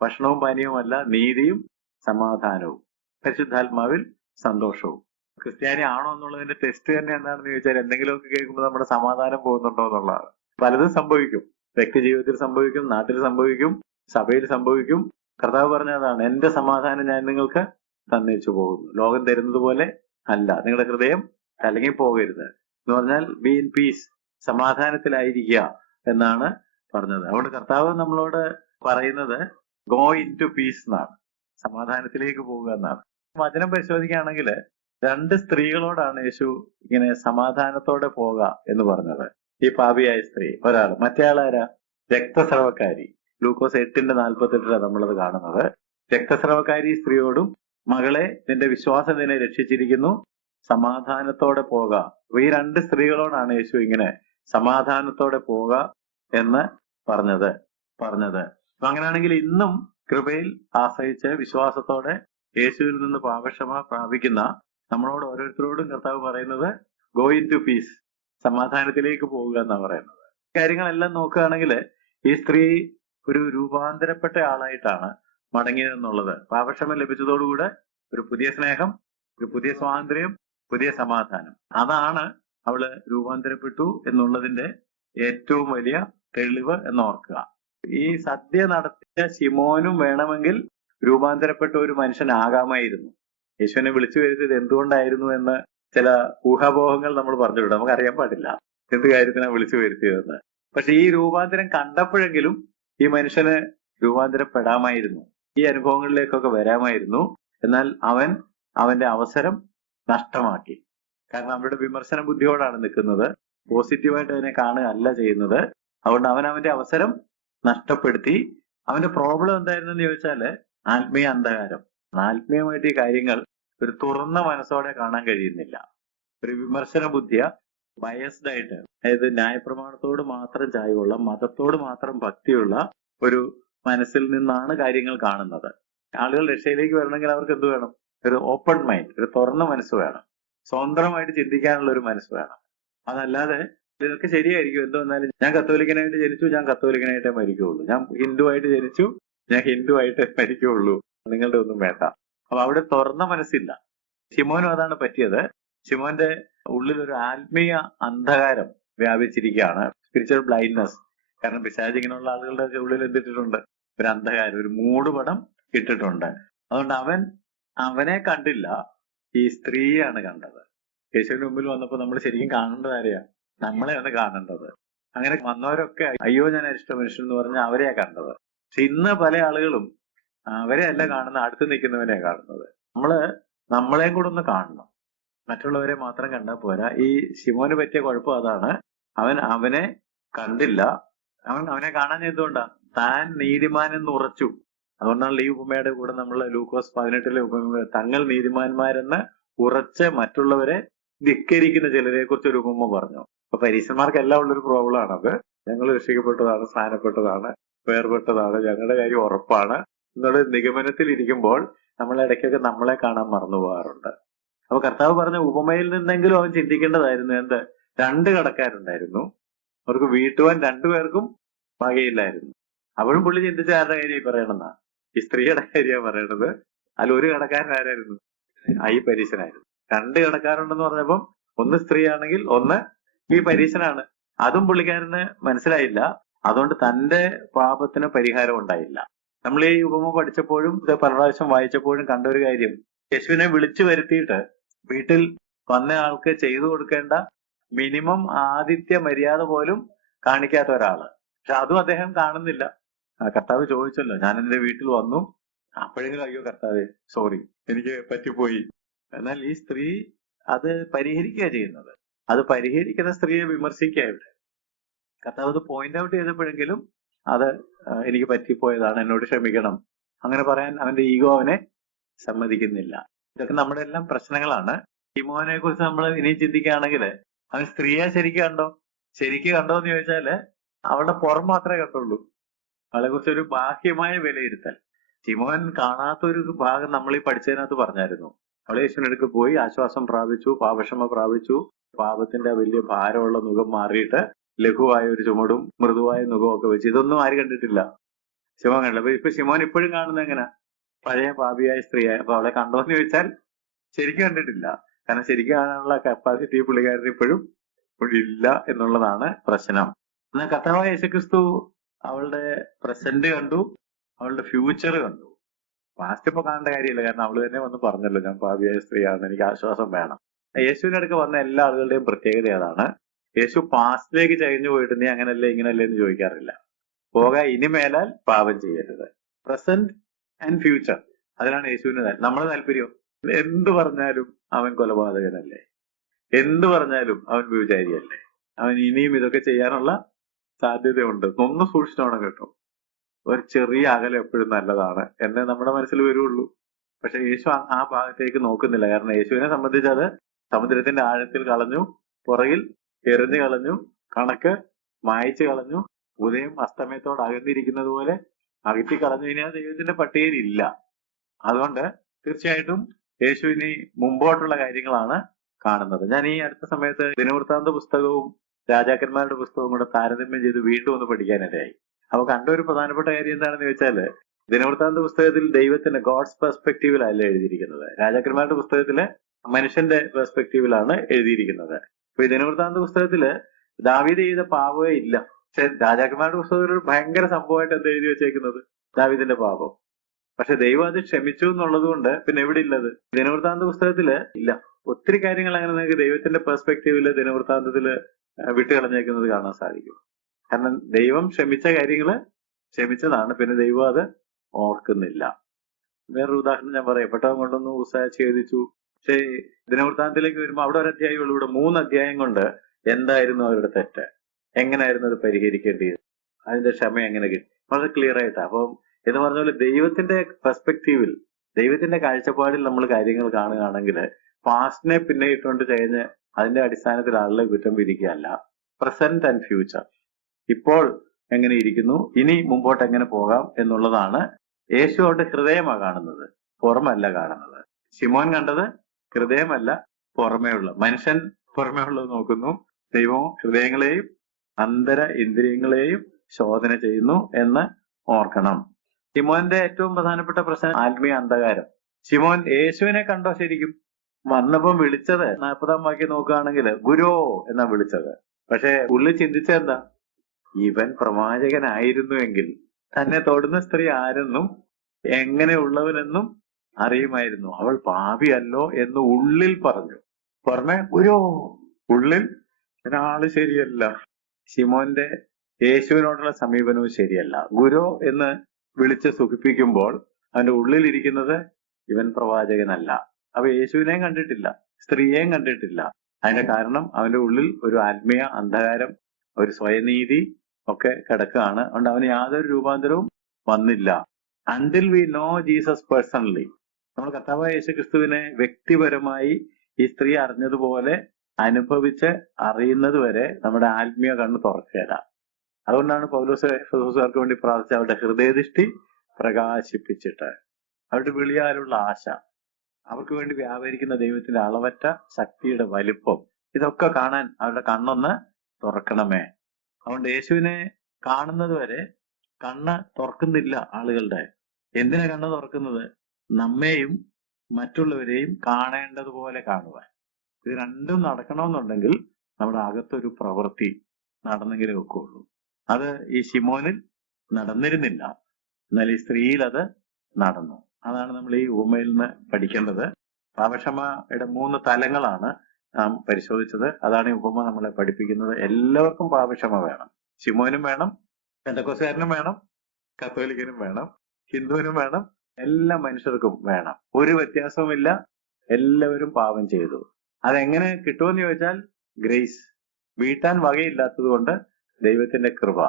ഭക്ഷണവും പാനീയവുമല്ല, നീതിയും സമാധാനവും പരിശുദ്ധാത്മാവിൽ സന്തോഷവും. ക്രിസ്ത്യാനി ആണോ എന്നുള്ളതിന്റെ ടെസ്റ്റ് തന്നെ എന്താണെന്ന് ചോദിച്ചാൽ എന്തെങ്കിലുമൊക്കെ കേൾക്കുമ്പോൾ നമ്മുടെ സമാധാനം പോകുന്നുണ്ടോ എന്നുള്ളതാണ്. പലതും സംഭവിക്കും. വ്യക്തി ജീവിതത്തിൽ സംഭവിക്കും, നാട്ടിൽ സംഭവിക്കും, സഭയിൽ സംഭവിക്കും. കർത്താവ് പറഞ്ഞതാണ്, എന്റെ സമാധാനം ഞാൻ നിങ്ങൾക്ക് തന്നേച്ചു പോകുന്നു, ലോകം തരുന്നത് പോലെ അല്ല. നിങ്ങളുടെ ഹൃദയം കലങ്ങി പോകരുത് എന്ന് പറഞ്ഞാൽ ബി ഇൻ പീസ്, സമാധാനത്തിലായിരിക്കുക എന്നാണ് പറഞ്ഞത്. അതുകൊണ്ട് കർത്താവ് നമ്മളോട് പറയുന്നത് ഗോ ഇൻ ടു പീസ് എന്നാണ്, സമാധാനത്തിലേക്ക് പോകുക എന്നാണ്. വചനം പരിശോധിക്കുകയാണെങ്കിൽ 2 സ്ത്രീകളോടാണ് യേശു ഇങ്ങനെ സമാധാനത്തോടെ പോക എന്ന് പറഞ്ഞത്. ഈ പാപിയായ സ്ത്രീ ഒരാൾ, മറ്റേ ആളാരാ? രക്തസ്രവക്കാരി. ലൂക്കോസ് 8:48 നമ്മളത് കാണുന്നത്. രക്തസ്രവക്കാരി സ്ത്രീയോടും മകളെ, നിന്റെ വിശ്വാസം നിന്നെ രക്ഷിച്ചിരിക്കുന്നു, സമാധാനത്തോടെ പോക. അപ്പൊ ഈ 2 സ്ത്രീകളോടാണ് യേശു ഇങ്ങനെ സമാധാനത്തോടെ പോക എന്ന് പറഞ്ഞത്. അപ്പൊ അങ്ങനെയാണെങ്കിൽ ഇന്നും കൃപയിൽ ആശ്രയിച്ച് വിശ്വാസത്തോടെ യേശുവിൽ നിന്ന് പാപക്ഷമ പ്രാപിക്കുന്ന നമ്മളോട് ഓരോരുത്തരോടും കർത്താവ് പറയുന്നത് ഗോ ഇൻ ടു പീസ്, സമാധാനത്തിലേക്ക് പോവുക എന്നാണ് പറയുന്നത്. കാര്യങ്ങളെല്ലാം നോക്കുകയാണെങ്കിൽ ഈ സ്ത്രീ ഒരു രൂപാന്തരപ്പെട്ട ആളായിട്ടാണ് മടങ്ങിയതെന്നുള്ളത്. പാപക്ഷമ ലഭിച്ചതോടുകൂടെ ഒരു പുതിയ സ്നേഹം, ഒരു പുതിയ സ്വാതന്ത്ര്യം, പുതിയ സമാധാനം, അതാണ് അവള് രൂപാന്തരപ്പെട്ടു എന്നുള്ളതിന്റെ ഏറ്റവും വലിയ തെളിവ് എന്നോർക്കുക. ഈ സദ്യ നടത്തിയ ശിമോനും വേണമെങ്കിൽ രൂപാന്തരപ്പെട്ട ഒരു മനുഷ്യനാകാമായിരുന്നു. യേശുവിനെ വിളിച്ചു വരുത്തിയത് എന്തുകൊണ്ടായിരുന്നു എന്ന് ചില ഊഹാപോഹങ്ങൾ നമ്മൾ പറഞ്ഞുവിടും. നമുക്കറിയാൻ പാടില്ല എന്ത് കാര്യത്തിനാണ് വിളിച്ചു വരുത്തിയതെന്ന്. പക്ഷെ ഈ രൂപാന്തരം കണ്ടപ്പോഴെങ്കിലും ഈ മനുഷ്യന് രൂപാന്തരപ്പെടാമായിരുന്നു, ഈ അനുഭവങ്ങളിലേക്കൊക്കെ വരാമായിരുന്നു. എന്നാൽ അവന്റെ അവസരം നഷ്ടമാക്കി. കാരണം അവരുടെ വിമർശന ബുദ്ധിയോടാണ് നിൽക്കുന്നത്, പോസിറ്റീവായിട്ട് അതിനെ കാണുകയല്ല ചെയ്യുന്നത്. അതുകൊണ്ട് അവന്റെ അവസരം നഷ്ടപ്പെടുത്തി. അവന്റെ പ്രോബ്ലം എന്തായിരുന്നെന്ന് ചോദിച്ചാല് ആത്മീയ അന്ധകാരം. ആത്മീയമായിട്ട് ഈ കാര്യങ്ങൾ ഒരു തുറന്ന മനസ്സോടെ കാണാൻ കഴിയുന്നില്ല. ഒരു വിമർശന ബുദ്ധിയ, ബയസ്ഡ് ആയിട്ട്, അതായത് ന്യായപ്രമാണത്തോട് മാത്രം ചായ്വുള്ള, മതത്തോട് മാത്രം ഭക്തിയുള്ള ഒരു മനസ്സിൽ നിന്നാണ് കാര്യങ്ങൾ കാണുന്നത്. ആളുകൾ രക്ഷയിലേക്ക് വരണമെങ്കിൽ അവർക്ക് എന്ത് വേണം? ഒരു ഓപ്പൺ മൈൻഡ്, ഒരു തുറന്ന മനസ്സ് വേണം. സ്വതന്ത്രമായിട്ട് ചിന്തിക്കാനുള്ള ഒരു മനസ്സ് വേണം. അതല്ലാതെ ഇതൊക്കെ ശരിയായിരിക്കും, എന്ത് വന്നാലും ഞാൻ കത്തോലിക്കനായിട്ട് ജനിച്ചു, ഞാൻ കത്തോലിക്കനായിട്ടേ മരിക്കുകയുള്ളൂ, ഞാൻ ഹിന്ദുവായിട്ട് ജനിച്ചു, ഞാൻ ഹിന്ദുവായിട്ടേ മരിക്കുകയുള്ളൂ, നിങ്ങളുടെ ഒന്നും വേണ്ട. അപ്പൊ അവിടെ തുറന്ന മനസ്സില്ല. ശിമോനും അതാണ് പറ്റിയത്. ശിമോന്റെ ഉള്ളിൽ ഒരു ആത്മീയ അന്ധകാരം വ്യാപിച്ചിരിക്കുകയാണ്, സ്പിരിച്വൽ ബ്ലൈൻഡ്നെസ്. കാരണം പിശാച് ഇങ്ങനെയുള്ള ആളുകളുടെ ഉള്ളിൽ എന്തിട്ടിട്ടുണ്ട്? ഒരു അന്ധകാരം, ഒരു മൂടുപടം ഇട്ടിട്ടുണ്ട്. അതുകൊണ്ട് അവനെ കണ്ടില്ല, ഈ സ്ത്രീയാണ് കണ്ടത്. യേശുവിന് മുമ്പിൽ വന്നപ്പോൾ നമ്മൾ ശരിക്കും കാണേണ്ടത് ആരെയാ? നമ്മളെയാണ് കാണേണ്ടത്. അങ്ങനെ വന്നവരൊക്കെ അയ്യോ ഞാൻ അരിഷ്ട മനുഷ്യൻ എന്ന് പറഞ്ഞാൽ അവരെയാ കണ്ടത്. പക്ഷെ ഇന്ന് പല ആളുകളും അവരെ അല്ല കാണുന്നത്, അടുത്ത് നിൽക്കുന്നവരെയാ കാണുന്നത്. നമ്മളെയും കൂടെ ഒന്ന് കാണണം, മറ്റുള്ളവരെ മാത്രം കണ്ടാൽ പോരാ. ഈ ശിമോന് പറ്റിയ കുഴപ്പം അതാണ്. അവനെ കണ്ടില്ല. അവനെ കാണാൻ എന്തുകൊണ്ടാ? താൻ നീതിമാനെന്ന് ഉറച്ചു. അതുകൊണ്ടാണ് ഈ ഉപമയുടെ കൂടെ നമ്മൾ ലൂക്കോസ് 18 ഉപമ, തങ്ങൾ നീതിമാന്മാരെന്ന് ഉറച്ച് മറ്റുള്ളവരെ ധിക്കരിക്കുന്ന ചിലരെ കുറിച്ച് ഒരു ഉപമ പറഞ്ഞു. അപ്പൊ പരീക്ഷന്മാർക്കെല്ലാം ഉള്ളൊരു പ്രോബ്ലം ആണത്. ഞങ്ങൾ രക്ഷിക്കപ്പെട്ടതാണ്, സ്നാനപ്പെട്ടതാണ്, വേർപെട്ടതാണ്, ഞങ്ങളുടെ കാര്യം ഉറപ്പാണ് എന്നുള്ള നിഗമനത്തിൽ ഇരിക്കുമ്പോൾ നമ്മൾ ഇടയ്ക്കൊക്കെ നമ്മളെ കാണാൻ മറന്നു പോകാറുണ്ട്. അപ്പൊ കർത്താവ് പറഞ്ഞ ഉപമയിൽ നിന്നെങ്കിലും അവൻ ചിന്തിക്കേണ്ടതായിരുന്നു. എന്ത്? 2 കടക്കാരുണ്ടായിരുന്നു, അവർക്ക് വീട്ടുവാൻ 2 പേർക്കും വകയില്ലായിരുന്നു. അപ്പോഴും പുള്ളി ചിന്തിച്ച ആരുടെ കാര്യം പറയണമെന്നാ? ഈ സ്ത്രീയുടെ കാര്യമാണ് പറയണത്. അതിൽ ഒരു കടക്കാരൻ ആരായിരുന്നു? ഈ പരീശനായിരുന്നു. 2 കടക്കാരുണ്ടെന്ന് പറഞ്ഞപ്പം ഒന്ന് സ്ത്രീയാണെങ്കിൽ ഒന്ന് ഈ പരീശനാണ്. അതും പുള്ളിക്കാരന് മനസ്സിലായില്ല. അതുകൊണ്ട് തന്റെ പാപത്തിന് പരിഹാരം ഉണ്ടായില്ല. നമ്മൾ ഈ ഉപമ പഠിച്ചപ്പോഴും ഇത് പല പ്രാവശ്യം വായിച്ചപ്പോഴും കണ്ട ഒരു കാര്യം, യേശുവിനെ വിളിച്ചു വരുത്തിയിട്ട് വീട്ടിൽ വന്ന ആൾക്ക് ചെയ്തു കൊടുക്കേണ്ട മിനിമം ആതിഥ്യ മര്യാദ പോലും കാണിക്കാത്ത ഒരാള്. പക്ഷെ അതും അദ്ദേഹം കാണുന്നില്ല. കർത്താവ് ചോദിച്ചല്ലോ, ഞാൻ എന്റെ വീട്ടിൽ വന്നു, അപ്പോഴെങ്കിലും അയ്യോ കർത്താവേ സോറി എനിക്ക് പറ്റിപ്പോയി. എന്നാൽ ഈ സ്ത്രീ അത് പരിഹരിക്കുക ചെയ്യുന്നത്. അത് പരിഹരിക്കുന്ന സ്ത്രീയെ വിമർശിക്കുക ഇവിടെ. കർത്താവ് അത് പോയിന്റ് ഔട്ട് ചെയ്തപ്പോഴെങ്കിലും അത് എനിക്ക് പറ്റിപ്പോയതാണ്, എന്നോട് ക്ഷമിക്കണം, അങ്ങനെ പറയാൻ അവന്റെ ഈഗോ അവനെ സമ്മതിക്കുന്നില്ല. ഇതൊക്കെ നമ്മുടെ എല്ലാം പ്രശ്നങ്ങളാണ്. ശിമോനെ കുറിച്ച് നമ്മൾ ഇനി ചിന്തിക്കുകയാണെങ്കിൽ അവൻ സ്ത്രീയെ ശരിക്ക് കണ്ടോ എന്ന് ചോദിച്ചാല് അവളുടെ പുറം മാത്രമേ കണ്ടുള്ളൂ. അവളെ കുറിച്ച് ഒരു ബാഹ്യമായ വിലയിരുത്തൽ. ശിമോൻ കാണാത്തൊരു ഭാഗം നമ്മൾ ഈ പഠിച്ചതിനകത്ത് പറഞ്ഞായിരുന്നു. അവളെ യേശുവിനടുക്ക് പോയി ആശ്വാസം പ്രാപിച്ചു, പാപക്ഷമ പ്രാപിച്ചു, പാപത്തിന്റെ വലിയ ഭാരമുള്ള മുഖം മാറിയിട്ട് ലഘുവായ ഒരു ചുമടും മൃദുവായ മുഖവും ഒക്കെ വെച്ച്. ഇതൊന്നും ആര് കണ്ടിട്ടില്ല? ശിമോൻ കണ്ടില്ല. ഇപ്പൊ ശിമോൻ ഇപ്പോഴും കാണുന്നത് എങ്ങനെ? പഴയ പാപിയായ സ്ത്രീയായ. അപ്പൊ അവളെ കണ്ടോന്ന് ചോദിച്ചാൽ ശരിക്കും കണ്ടിട്ടില്ല. കാരണം ശരിക്കും കാണാനുള്ള കപ്പാസിറ്റി പുള്ളിക്കാരന് ഇപ്പോഴും ഇല്ല എന്നുള്ളതാണ് പ്രശ്നം. എന്നാൽ കർത്താവായ യേശുക്രിസ്തു അവളുടെ പ്രസന്റ് കണ്ടു, അവളുടെ ഫ്യൂച്ചർ കണ്ടു. പാസ്റ്റ് ഇപ്പൊ കാണേണ്ട കാര്യമില്ല, കാരണം അവള് തന്നെ വന്ന് പറഞ്ഞല്ലോ, ഞാൻ പാപിയായ സ്ത്രീയാണ്, എനിക്ക് ആശ്വാസം വേണം. യേശുവിന്റെ അടുക്ക് വന്ന എല്ലാ ആളുകളുടെയും പ്രത്യേകത അതാണ്. യേശു പാസ്റ്റിലേക്ക് ചകഞ്ഞു പോയിട്ട് നീ അങ്ങനല്ലേ ഇങ്ങനല്ലേ എന്ന് ചോദിക്കാറില്ല. ഇനി മേലാൽ പാപം ചെയ്യരുത്. പ്രസന്റ് ആൻഡ് ഫ്യൂച്ചർ, അതിലാണ് യേശുവിന് നമ്മുടെ താല്പര്യം. എന്ത് പറഞ്ഞാലും അവൻ കൊലപാതകനല്ലേ, എന്ത് പറഞ്ഞാലും അവൻ വ്യഭിചാരിയല്ലേ, അവൻ ഇനിയും ഇതൊക്കെ ചെയ്യാനുള്ള സാധ്യതയുണ്ട്, ഒന്ന് സൂക്ഷിച്ചോണം കേട്ടോ. ഒരു ചെറിയ അകലം എപ്പോഴും നല്ലതാണ് എന്നേ നമ്മുടെ മനസ്സിൽ വരുള്ളൂ. പക്ഷെ യേശു ആ ഭാഗത്തേക്ക് നോക്കുന്നില്ല. കാരണം യേശുവിനെ സംബന്ധിച്ചത് സമുദ്രത്തിന്റെ ആഴത്തിൽ കളഞ്ഞു, പുറകിൽ എറിഞ്ഞു കളഞ്ഞു, കണക്ക് മായച്ചു കളഞ്ഞു, ഉദയം അസ്തമയത്തോട് അകന്നിരിക്കുന്നത് പോലെ അകറ്റി കളഞ്ഞു. ഇനി ആ ദൈവത്തിന്റെ പട്ടികയിൽ ഇല്ല. അതുകൊണ്ട് തീർച്ചയായിട്ടും യേശു ഇനി മുമ്പോട്ടുള്ള കാര്യങ്ങളാണ് കാണുന്നത്. ഞാൻ ഈ അടുത്ത സമയത്ത് ദിനവൃത്താന്ത പുസ്തകവും രാജാക്കന്മാരുടെ പുസ്തകവും കൂടെ താരതമ്യം ചെയ്ത് വീണ്ടും ഒന്ന് പഠിക്കാനിടയായി. അപ്പൊ കണ്ട ഒരു പ്രധാനപ്പെട്ട കാര്യം എന്താണെന്ന് ചോദിച്ചാല്, ദിനവൃത്താന്ത പുസ്തകത്തിൽ ദൈവത്തിന്റെ ഗോഡ്സ് പെർസ്പെക്റ്റീവിലല്ല എഴുതിയിരിക്കുന്നത്. രാജാക്കന്മാരുടെ പുസ്തകത്തില് മനുഷ്യന്റെ പെർസ്പെക്റ്റീവിലാണ് എഴുതിയിരിക്കുന്നത്. അപ്പൊ ഈ ദിനവൃത്താന്ത പുസ്തകത്തില് ദാവീദ് ചെയ്ത പാപമേ ഇല്ല. പക്ഷെ രാജാക്കന്മാരുടെ പുസ്തകത്തിൽ ഒരു ഭയങ്കര സംഭവമായിട്ട് എന്താ എഴുതി വെച്ചേക്കുന്നത്? ദാവീദിന്റെ പാപം. പക്ഷെ ദൈവം അത് ക്ഷമിച്ചു എന്നുള്ളത് കൊണ്ട് പിന്നെ എവിടെ ഇല്ലത്? ദിനവൃത്താന്ത പുസ്തകത്തില് ഇല്ല. ഒത്തിരി കാര്യങ്ങൾ അങ്ങനെ നിങ്ങൾക്ക് ദൈവത്തിന്റെ പെർസ്പെക്റ്റീവില് ദിനവൃത്താന്തത്തില് വിട്ടുകളഞ്ഞേക്കുന്നത് കാണാൻ സാധിക്കും. കാരണം ദൈവം ക്ഷമിച്ച കാര്യങ്ങള് ക്ഷമിച്ചതാണ്, പിന്നെ ദൈവം അത് ഓർക്കുന്നില്ല. വേറൊരു ഉദാഹരണം ഞാൻ പറയാം. പെട്ടവൻ കൊണ്ടൊന്ന് ഉത്സാഹ ഛേദിച്ചു. പക്ഷേ ദിനവൃത്താന്തത്തിലേക്ക് വരുമ്പോൾ അവിടെ ഒരു അധ്യായമുള്ളൂ. ഇവിടെ 3 അധ്യായം കൊണ്ട് എന്തായിരുന്നു അവരുടെ തെറ്റ്, എങ്ങനെയായിരുന്നു അത് പരിഹരിക്കേണ്ടത്, അതിന്റെ ക്ഷമ എങ്ങനെ കിട്ടി, വളരെ ക്ലിയർ ആയിട്ടാ. അപ്പം എന്ന് പറഞ്ഞ പോലെ ദൈവത്തിന്റെ പെർസ്പെക്റ്റീവിൽ, ദൈവത്തിന്റെ കാഴ്ചപ്പാടിൽ നമ്മൾ കാര്യങ്ങൾ കാണുകയാണെങ്കിൽ പാസ്റ്റിനെ പിന്നെ ഇട്ടുകൊണ്ട് കഴിഞ്ഞ് അതിന്റെ അടിസ്ഥാനത്തിൽ ആളുകളെ കുറ്റം വിധിക്കുകയല്ല. പ്രസന്റ് ആൻഡ് ഫ്യൂച്ചർ, ഇപ്പോൾ എങ്ങനെ ഇരിക്കുന്നു, ഇനി മുമ്പോട്ട് എങ്ങനെ പോകാം എന്നുള്ളതാണ്. യേശു അവരുടെ ഹൃദയമാണ് കാണുന്നത്, പുറമല്ല കാണുന്നത്. ശിമോൻ കണ്ടത് ഹൃദയമല്ല, പുറമേയുള്ള മനുഷ്യൻ പുറമേ ഉള്ളത് നോക്കുന്നു. ദൈവം ഹൃദയങ്ങളെയും അന്തര ഇന്ദ്രിയങ്ങളെയും ശോധന ചെയ്യുന്നു എന്ന് ഓർക്കണം. ശിമോന്റെ ഏറ്റവും പ്രധാനപ്പെട്ട പ്രശ്നം ആത്മീയ അന്ധകാരം. ശിമോൻ യേശുവിനെ കണ്ടോ? ശരിക്കും വന്നപ്പം വിളിച്ചത് 40-ാം വാക്യം നോക്കുകയാണെങ്കിൽ ഗുരോ എന്നാ വിളിച്ചത്. പക്ഷെ ഉള്ളിൽ ചിന്തിച്ചെന്താ? ഇവൻ പ്രവാചകനായിരുന്നുവെങ്കിൽ തന്നെ തൊടുന്ന സ്ത്രീ ആരെന്നും എങ്ങനെയുള്ളവനെന്നും അറിയുമായിരുന്നു, അവൾ പാപിയല്ലോ എന്ന് ഉള്ളിൽ പറഞ്ഞു. പുറമെ ഗുരോ, ഉള്ളിൽ ഒരാള് ശരിയല്ല. ശിമോന്റെ യേശുവിനോടുള്ള സമീപനവും ശരിയല്ല. ഗുരു എന്ന് വിളിച്ച് സുഖിപ്പിക്കുമ്പോൾ അവന്റെ ഉള്ളിലിരിക്കുന്നത് ഇവൻ പ്രവാചകനല്ല. അപ്പൊ യേശുവിനെയും കണ്ടിട്ടില്ല, സ്ത്രീയെയും കണ്ടിട്ടില്ല. അതിന്റെ കാരണം അവന്റെ ഉള്ളിൽ ഒരു ആത്മീയ അന്ധകാരം, ഒരു സ്വയനീതി ഒക്കെ കിടക്കുകയാണ്. അതുകൊണ്ട് അവന് യാതൊരു രൂപാന്തരവും വന്നില്ല. Until we know Jesus personally, നമ്മൾ കർത്താവായ യേശുക്രിസ്തുവിനെ വ്യക്തിപരമായി ഈ സ്ത്രീ അറിഞ്ഞതുപോലെ അനുഭവിച്ച് അറിയുന്നത് വരെ നമ്മുടെ ആത്മീയ കണ്ണ് തുറക്കുകയില്ല. അതുകൊണ്ടാണ് പൗലോസ് എഫെസോസുകാർക്ക് വേണ്ടി പ്രാർത്ഥിച്ച അവരുടെ ഹൃദയദൃഷ്ടി പ്രകാശിപ്പിച്ചിട്ട്, അവരുടെ വിളിയാലുള്ള ആശ, അവർക്ക് വേണ്ടി വ്യാപരിക്കുന്ന ദൈവത്തിന്റെ അളവറ്റ ശക്തിയുടെ വലിപ്പം, ഇതൊക്കെ കാണാൻ അവരുടെ കണ്ണൊന്ന് തുറക്കണമേ. അതുകൊണ്ട് യേശുവിനെ കാണുന്നത് വരെ കണ്ണ് തുറക്കുന്നില്ല ആളുകളുടെ. എന്തിനാ കണ്ണ് തുറക്കുന്നത്? നമ്മെയും മറ്റുള്ളവരെയും കാണേണ്ടതുപോലെ കാണുവാൻ. ഇത് രണ്ടും നടക്കണമെന്നുണ്ടെങ്കിൽ നമ്മുടെ അകത്തൊരു പ്രവൃത്തി നടന്നെങ്കിലേ ഒക്കുള്ളൂ. അത് ഈ ശിമോനിൽ നടന്നിരുന്നില്ല, എന്നാൽ ഈ സ്ത്രീയിൽ അത് നടന്നു. അതാണ് നമ്മൾ ഈ ഉപമയിൽ നിന്ന് പഠിക്കേണ്ടത്. പാപക്ഷമയുടെ 3 തലങ്ങളാണ് നാം പരിശോധിച്ചത്. അതാണ് ഈ ഉപമ നമ്മളെ പഠിപ്പിക്കുന്നത്. എല്ലാവർക്കും പാപക്ഷമ വേണം. ശിമോനും വേണം, പെന്തക്കോസ്തുകാരനും വേണം, കത്തോലിക്കനും വേണം, ഹിന്ദുവിനും വേണം, എല്ലാ മനുഷ്യർക്കും വേണം. ഒരു വ്യത്യാസവുമില്ല. എല്ലാവരും പാപം ചെയ്തു. അതെങ്ങനെ കിട്ടുമെന്ന് ചോദിച്ചാൽ ഗ്രേസ്. വീട്ടാൻ വകയില്ലാത്തത് കൊണ്ട് ദൈവത്തിന്റെ കൃപ.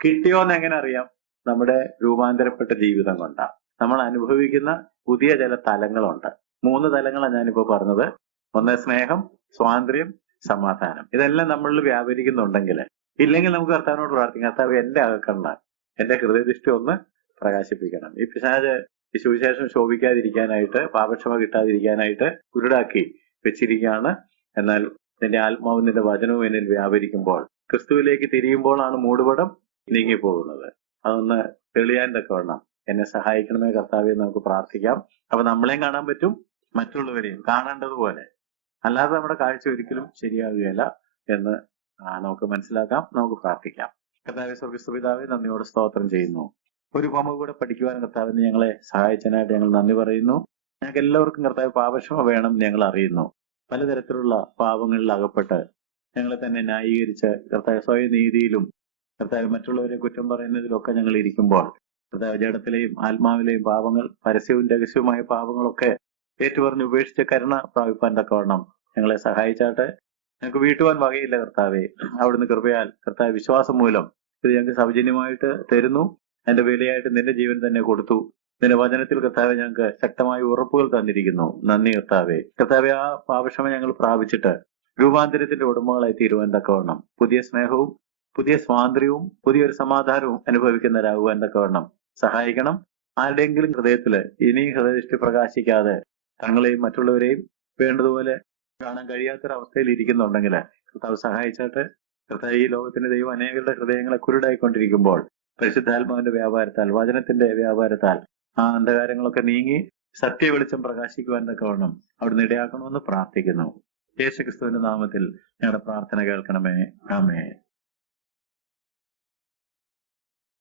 കിട്ടിയോന്ന് എങ്ങനെ അറിയാം? നമ്മുടെ രൂപാന്തരപ്പെട്ട ജീവിതം കൊണ്ടാണ്. നമ്മൾ അനുഭവിക്കുന്ന പുതിയ ചില തലങ്ങളുണ്ട്. 3 തലങ്ങളാണ് ഞാനിപ്പോ പറഞ്ഞത്. ഒന്ന് സ്നേഹം, സ്വാതന്ത്ര്യം, സമാധാനം. ഇതെല്ലാം നമ്മളിൽ വ്യാപരിക്കുന്നുണ്ടെങ്കിൽ, ഇല്ലെങ്കിൽ നമുക്ക് കർത്താവിനോട് പ്രാർത്ഥിക്കാം, കർത്താവ് എന്റെ അകക്കണ്ണ, എന്റെ ഹൃദയദൃഷ്ടി ഒന്ന് പ്രകാശിപ്പിക്കണം. ഈ പിശാച് ഈ സുവിശേഷം ശോഭിക്കാതിരിക്കാനായിട്ട്, പാപക്ഷമ കിട്ടാതിരിക്കാനായിട്ട് കുരുടാക്കി വെച്ചിരിക്കുകയാണ്. എന്നാൽ നിന്റെ ആത്മാവും നിന്റെ വചനവും എന്നിൽ വ്യാപരിക്കുമ്പോൾ, ക്രിസ്തുവിലേക്ക് തിരിയുമ്പോഴാണ് മൂടുപടം നീങ്ങിപ്പോകുന്നത്. അതൊന്ന് തെളിയാൻ തക്കവണ്ണം എന്നെ സഹായിക്കണമേ കർത്താവെ എന്ന് നമുക്ക് പ്രാർത്ഥിക്കാം. അപ്പൊ നമ്മളെയും കാണാൻ പറ്റും, മറ്റുള്ളവരെയും കാണേണ്ടതുപോലെ. അല്ലാതെ നമ്മുടെ കാഴ്ച ഒരിക്കലും ശരിയാകുകയില്ല എന്ന് നമുക്ക് മനസ്സിലാക്കാം. നമുക്ക് പ്രാർത്ഥിക്കാം. കർത്താവെ, സ്വർഗ്ഗസ്ഥപിതാവേ, നന്ദിയോടെ സ്തോത്രം ചെയ്യുന്നു. ഒരു ഉപമ കൂടെ പഠിക്കുവാൻ കർത്താവിന് ഞങ്ങളെ സഹായിച്ചതിനായിട്ട് ഞങ്ങൾ നന്ദി പറയുന്നു. ഞങ്ങൾക്ക് എല്ലാവർക്കും കർത്താവ് പാപക്ഷമ വേണം ഞങ്ങൾ അറിയുന്നു. പലതരത്തിലുള്ള പാപങ്ങളിൽ അകപ്പെട്ട് ഞങ്ങളെ തന്നെ ന്യായീകരിച്ച് കർത്താവ് സ്വയം നീതിയിലും കർത്താവ് മറ്റുള്ളവരെ കുറ്റം പറയുന്നതിലൊക്കെ ഞങ്ങൾ ഇരിക്കുമ്പോൾ, കർത്താവ് ജഡത്തിലെയും ആത്മാവിലെയും പാപങ്ങൾ, പരസ്യവും രഹസ്യവുമായ പാപങ്ങളൊക്കെ ഏറ്റുപറഞ്ഞ് ഉപേക്ഷിച്ച് കരുണ പ്രാപിപ്പാൻ തക്കവണ്ണം ഞങ്ങളെ സഹായിച്ചാട്ടെ. ഞങ്ങൾക്ക് വീട്ടുവാൻ വകയില്ല കർത്താവെ. അവിടുന്ന് കൃപയാൽ കർത്താവ് വിശ്വാസം മൂലം ഇത് ഞങ്ങൾക്ക് സൗജന്യമായിട്ട് തരുന്നു. എന്റെ വിലയായിട്ട് നിന്റെ ജീവൻ തന്നെ കൊടുത്തു. നിന്റെ വചനത്തിൽ കർത്താവെ ഞങ്ങൾക്ക് ശക്തമായ ഉറപ്പുകൾ തന്നിരിക്കുന്നു. നന്ദി കർത്താവെ. കർത്താവെ, ആ പാപക്ഷമ ഞങ്ങൾ പ്രാപിച്ചിട്ട് രൂപാന്തരത്തിന്റെ ഉടമകളായി തീരുവാൻ തക്കവണ്ണം പുതിയ സ്നേഹവും പുതിയ സ്വാതന്ത്ര്യവും പുതിയൊരു സമാധാനവും അനുഭവിക്കുന്നവരാകുവാൻ തക്കവണ്ണം സഹായിക്കണം. ആരുടെയെങ്കിലും ഹൃദയത്തില് ഇനി ഹൃദയദൃഷ്ടി പ്രകാശിക്കാതെ തങ്ങളെയും മറ്റുള്ളവരെയും വേണ്ടതുപോലെ കാണാൻ കഴിയാത്തൊരവസ്ഥയിൽ ഇരിക്കുന്നുണ്ടെങ്കിൽ കർത്താവ് സഹായിച്ചാട്ട്. കർത്താവ്, ഈ ലോകത്തിന്റെ ദൈവം അനേകരുടെ ഹൃദയങ്ങളെ കുരുടായിക്കൊണ്ടിരിക്കുമ്പോൾ പരിശുദ്ധാത്മാവിന്റെ വ്യാപാരത്താൽ, വചനത്തിന്റെ വ്യാപാരത്താൽ ആ അന്ധകാരങ്ങളൊക്കെ നീങ്ങി സത്യ വെളിച്ചം പ്രകാശിക്കുവാൻ തക്കവണ്ണം അവിടുന്ന് ഇടയാക്കണമെന്ന് പ്രാർത്ഥിക്കുന്നു. യേശുക്രിസ്തുവിന്റെ നാമത്തിൽ ഞങ്ങളുടെ പ്രാർത്ഥന കേൾക്കണമേ. ആമേൻ.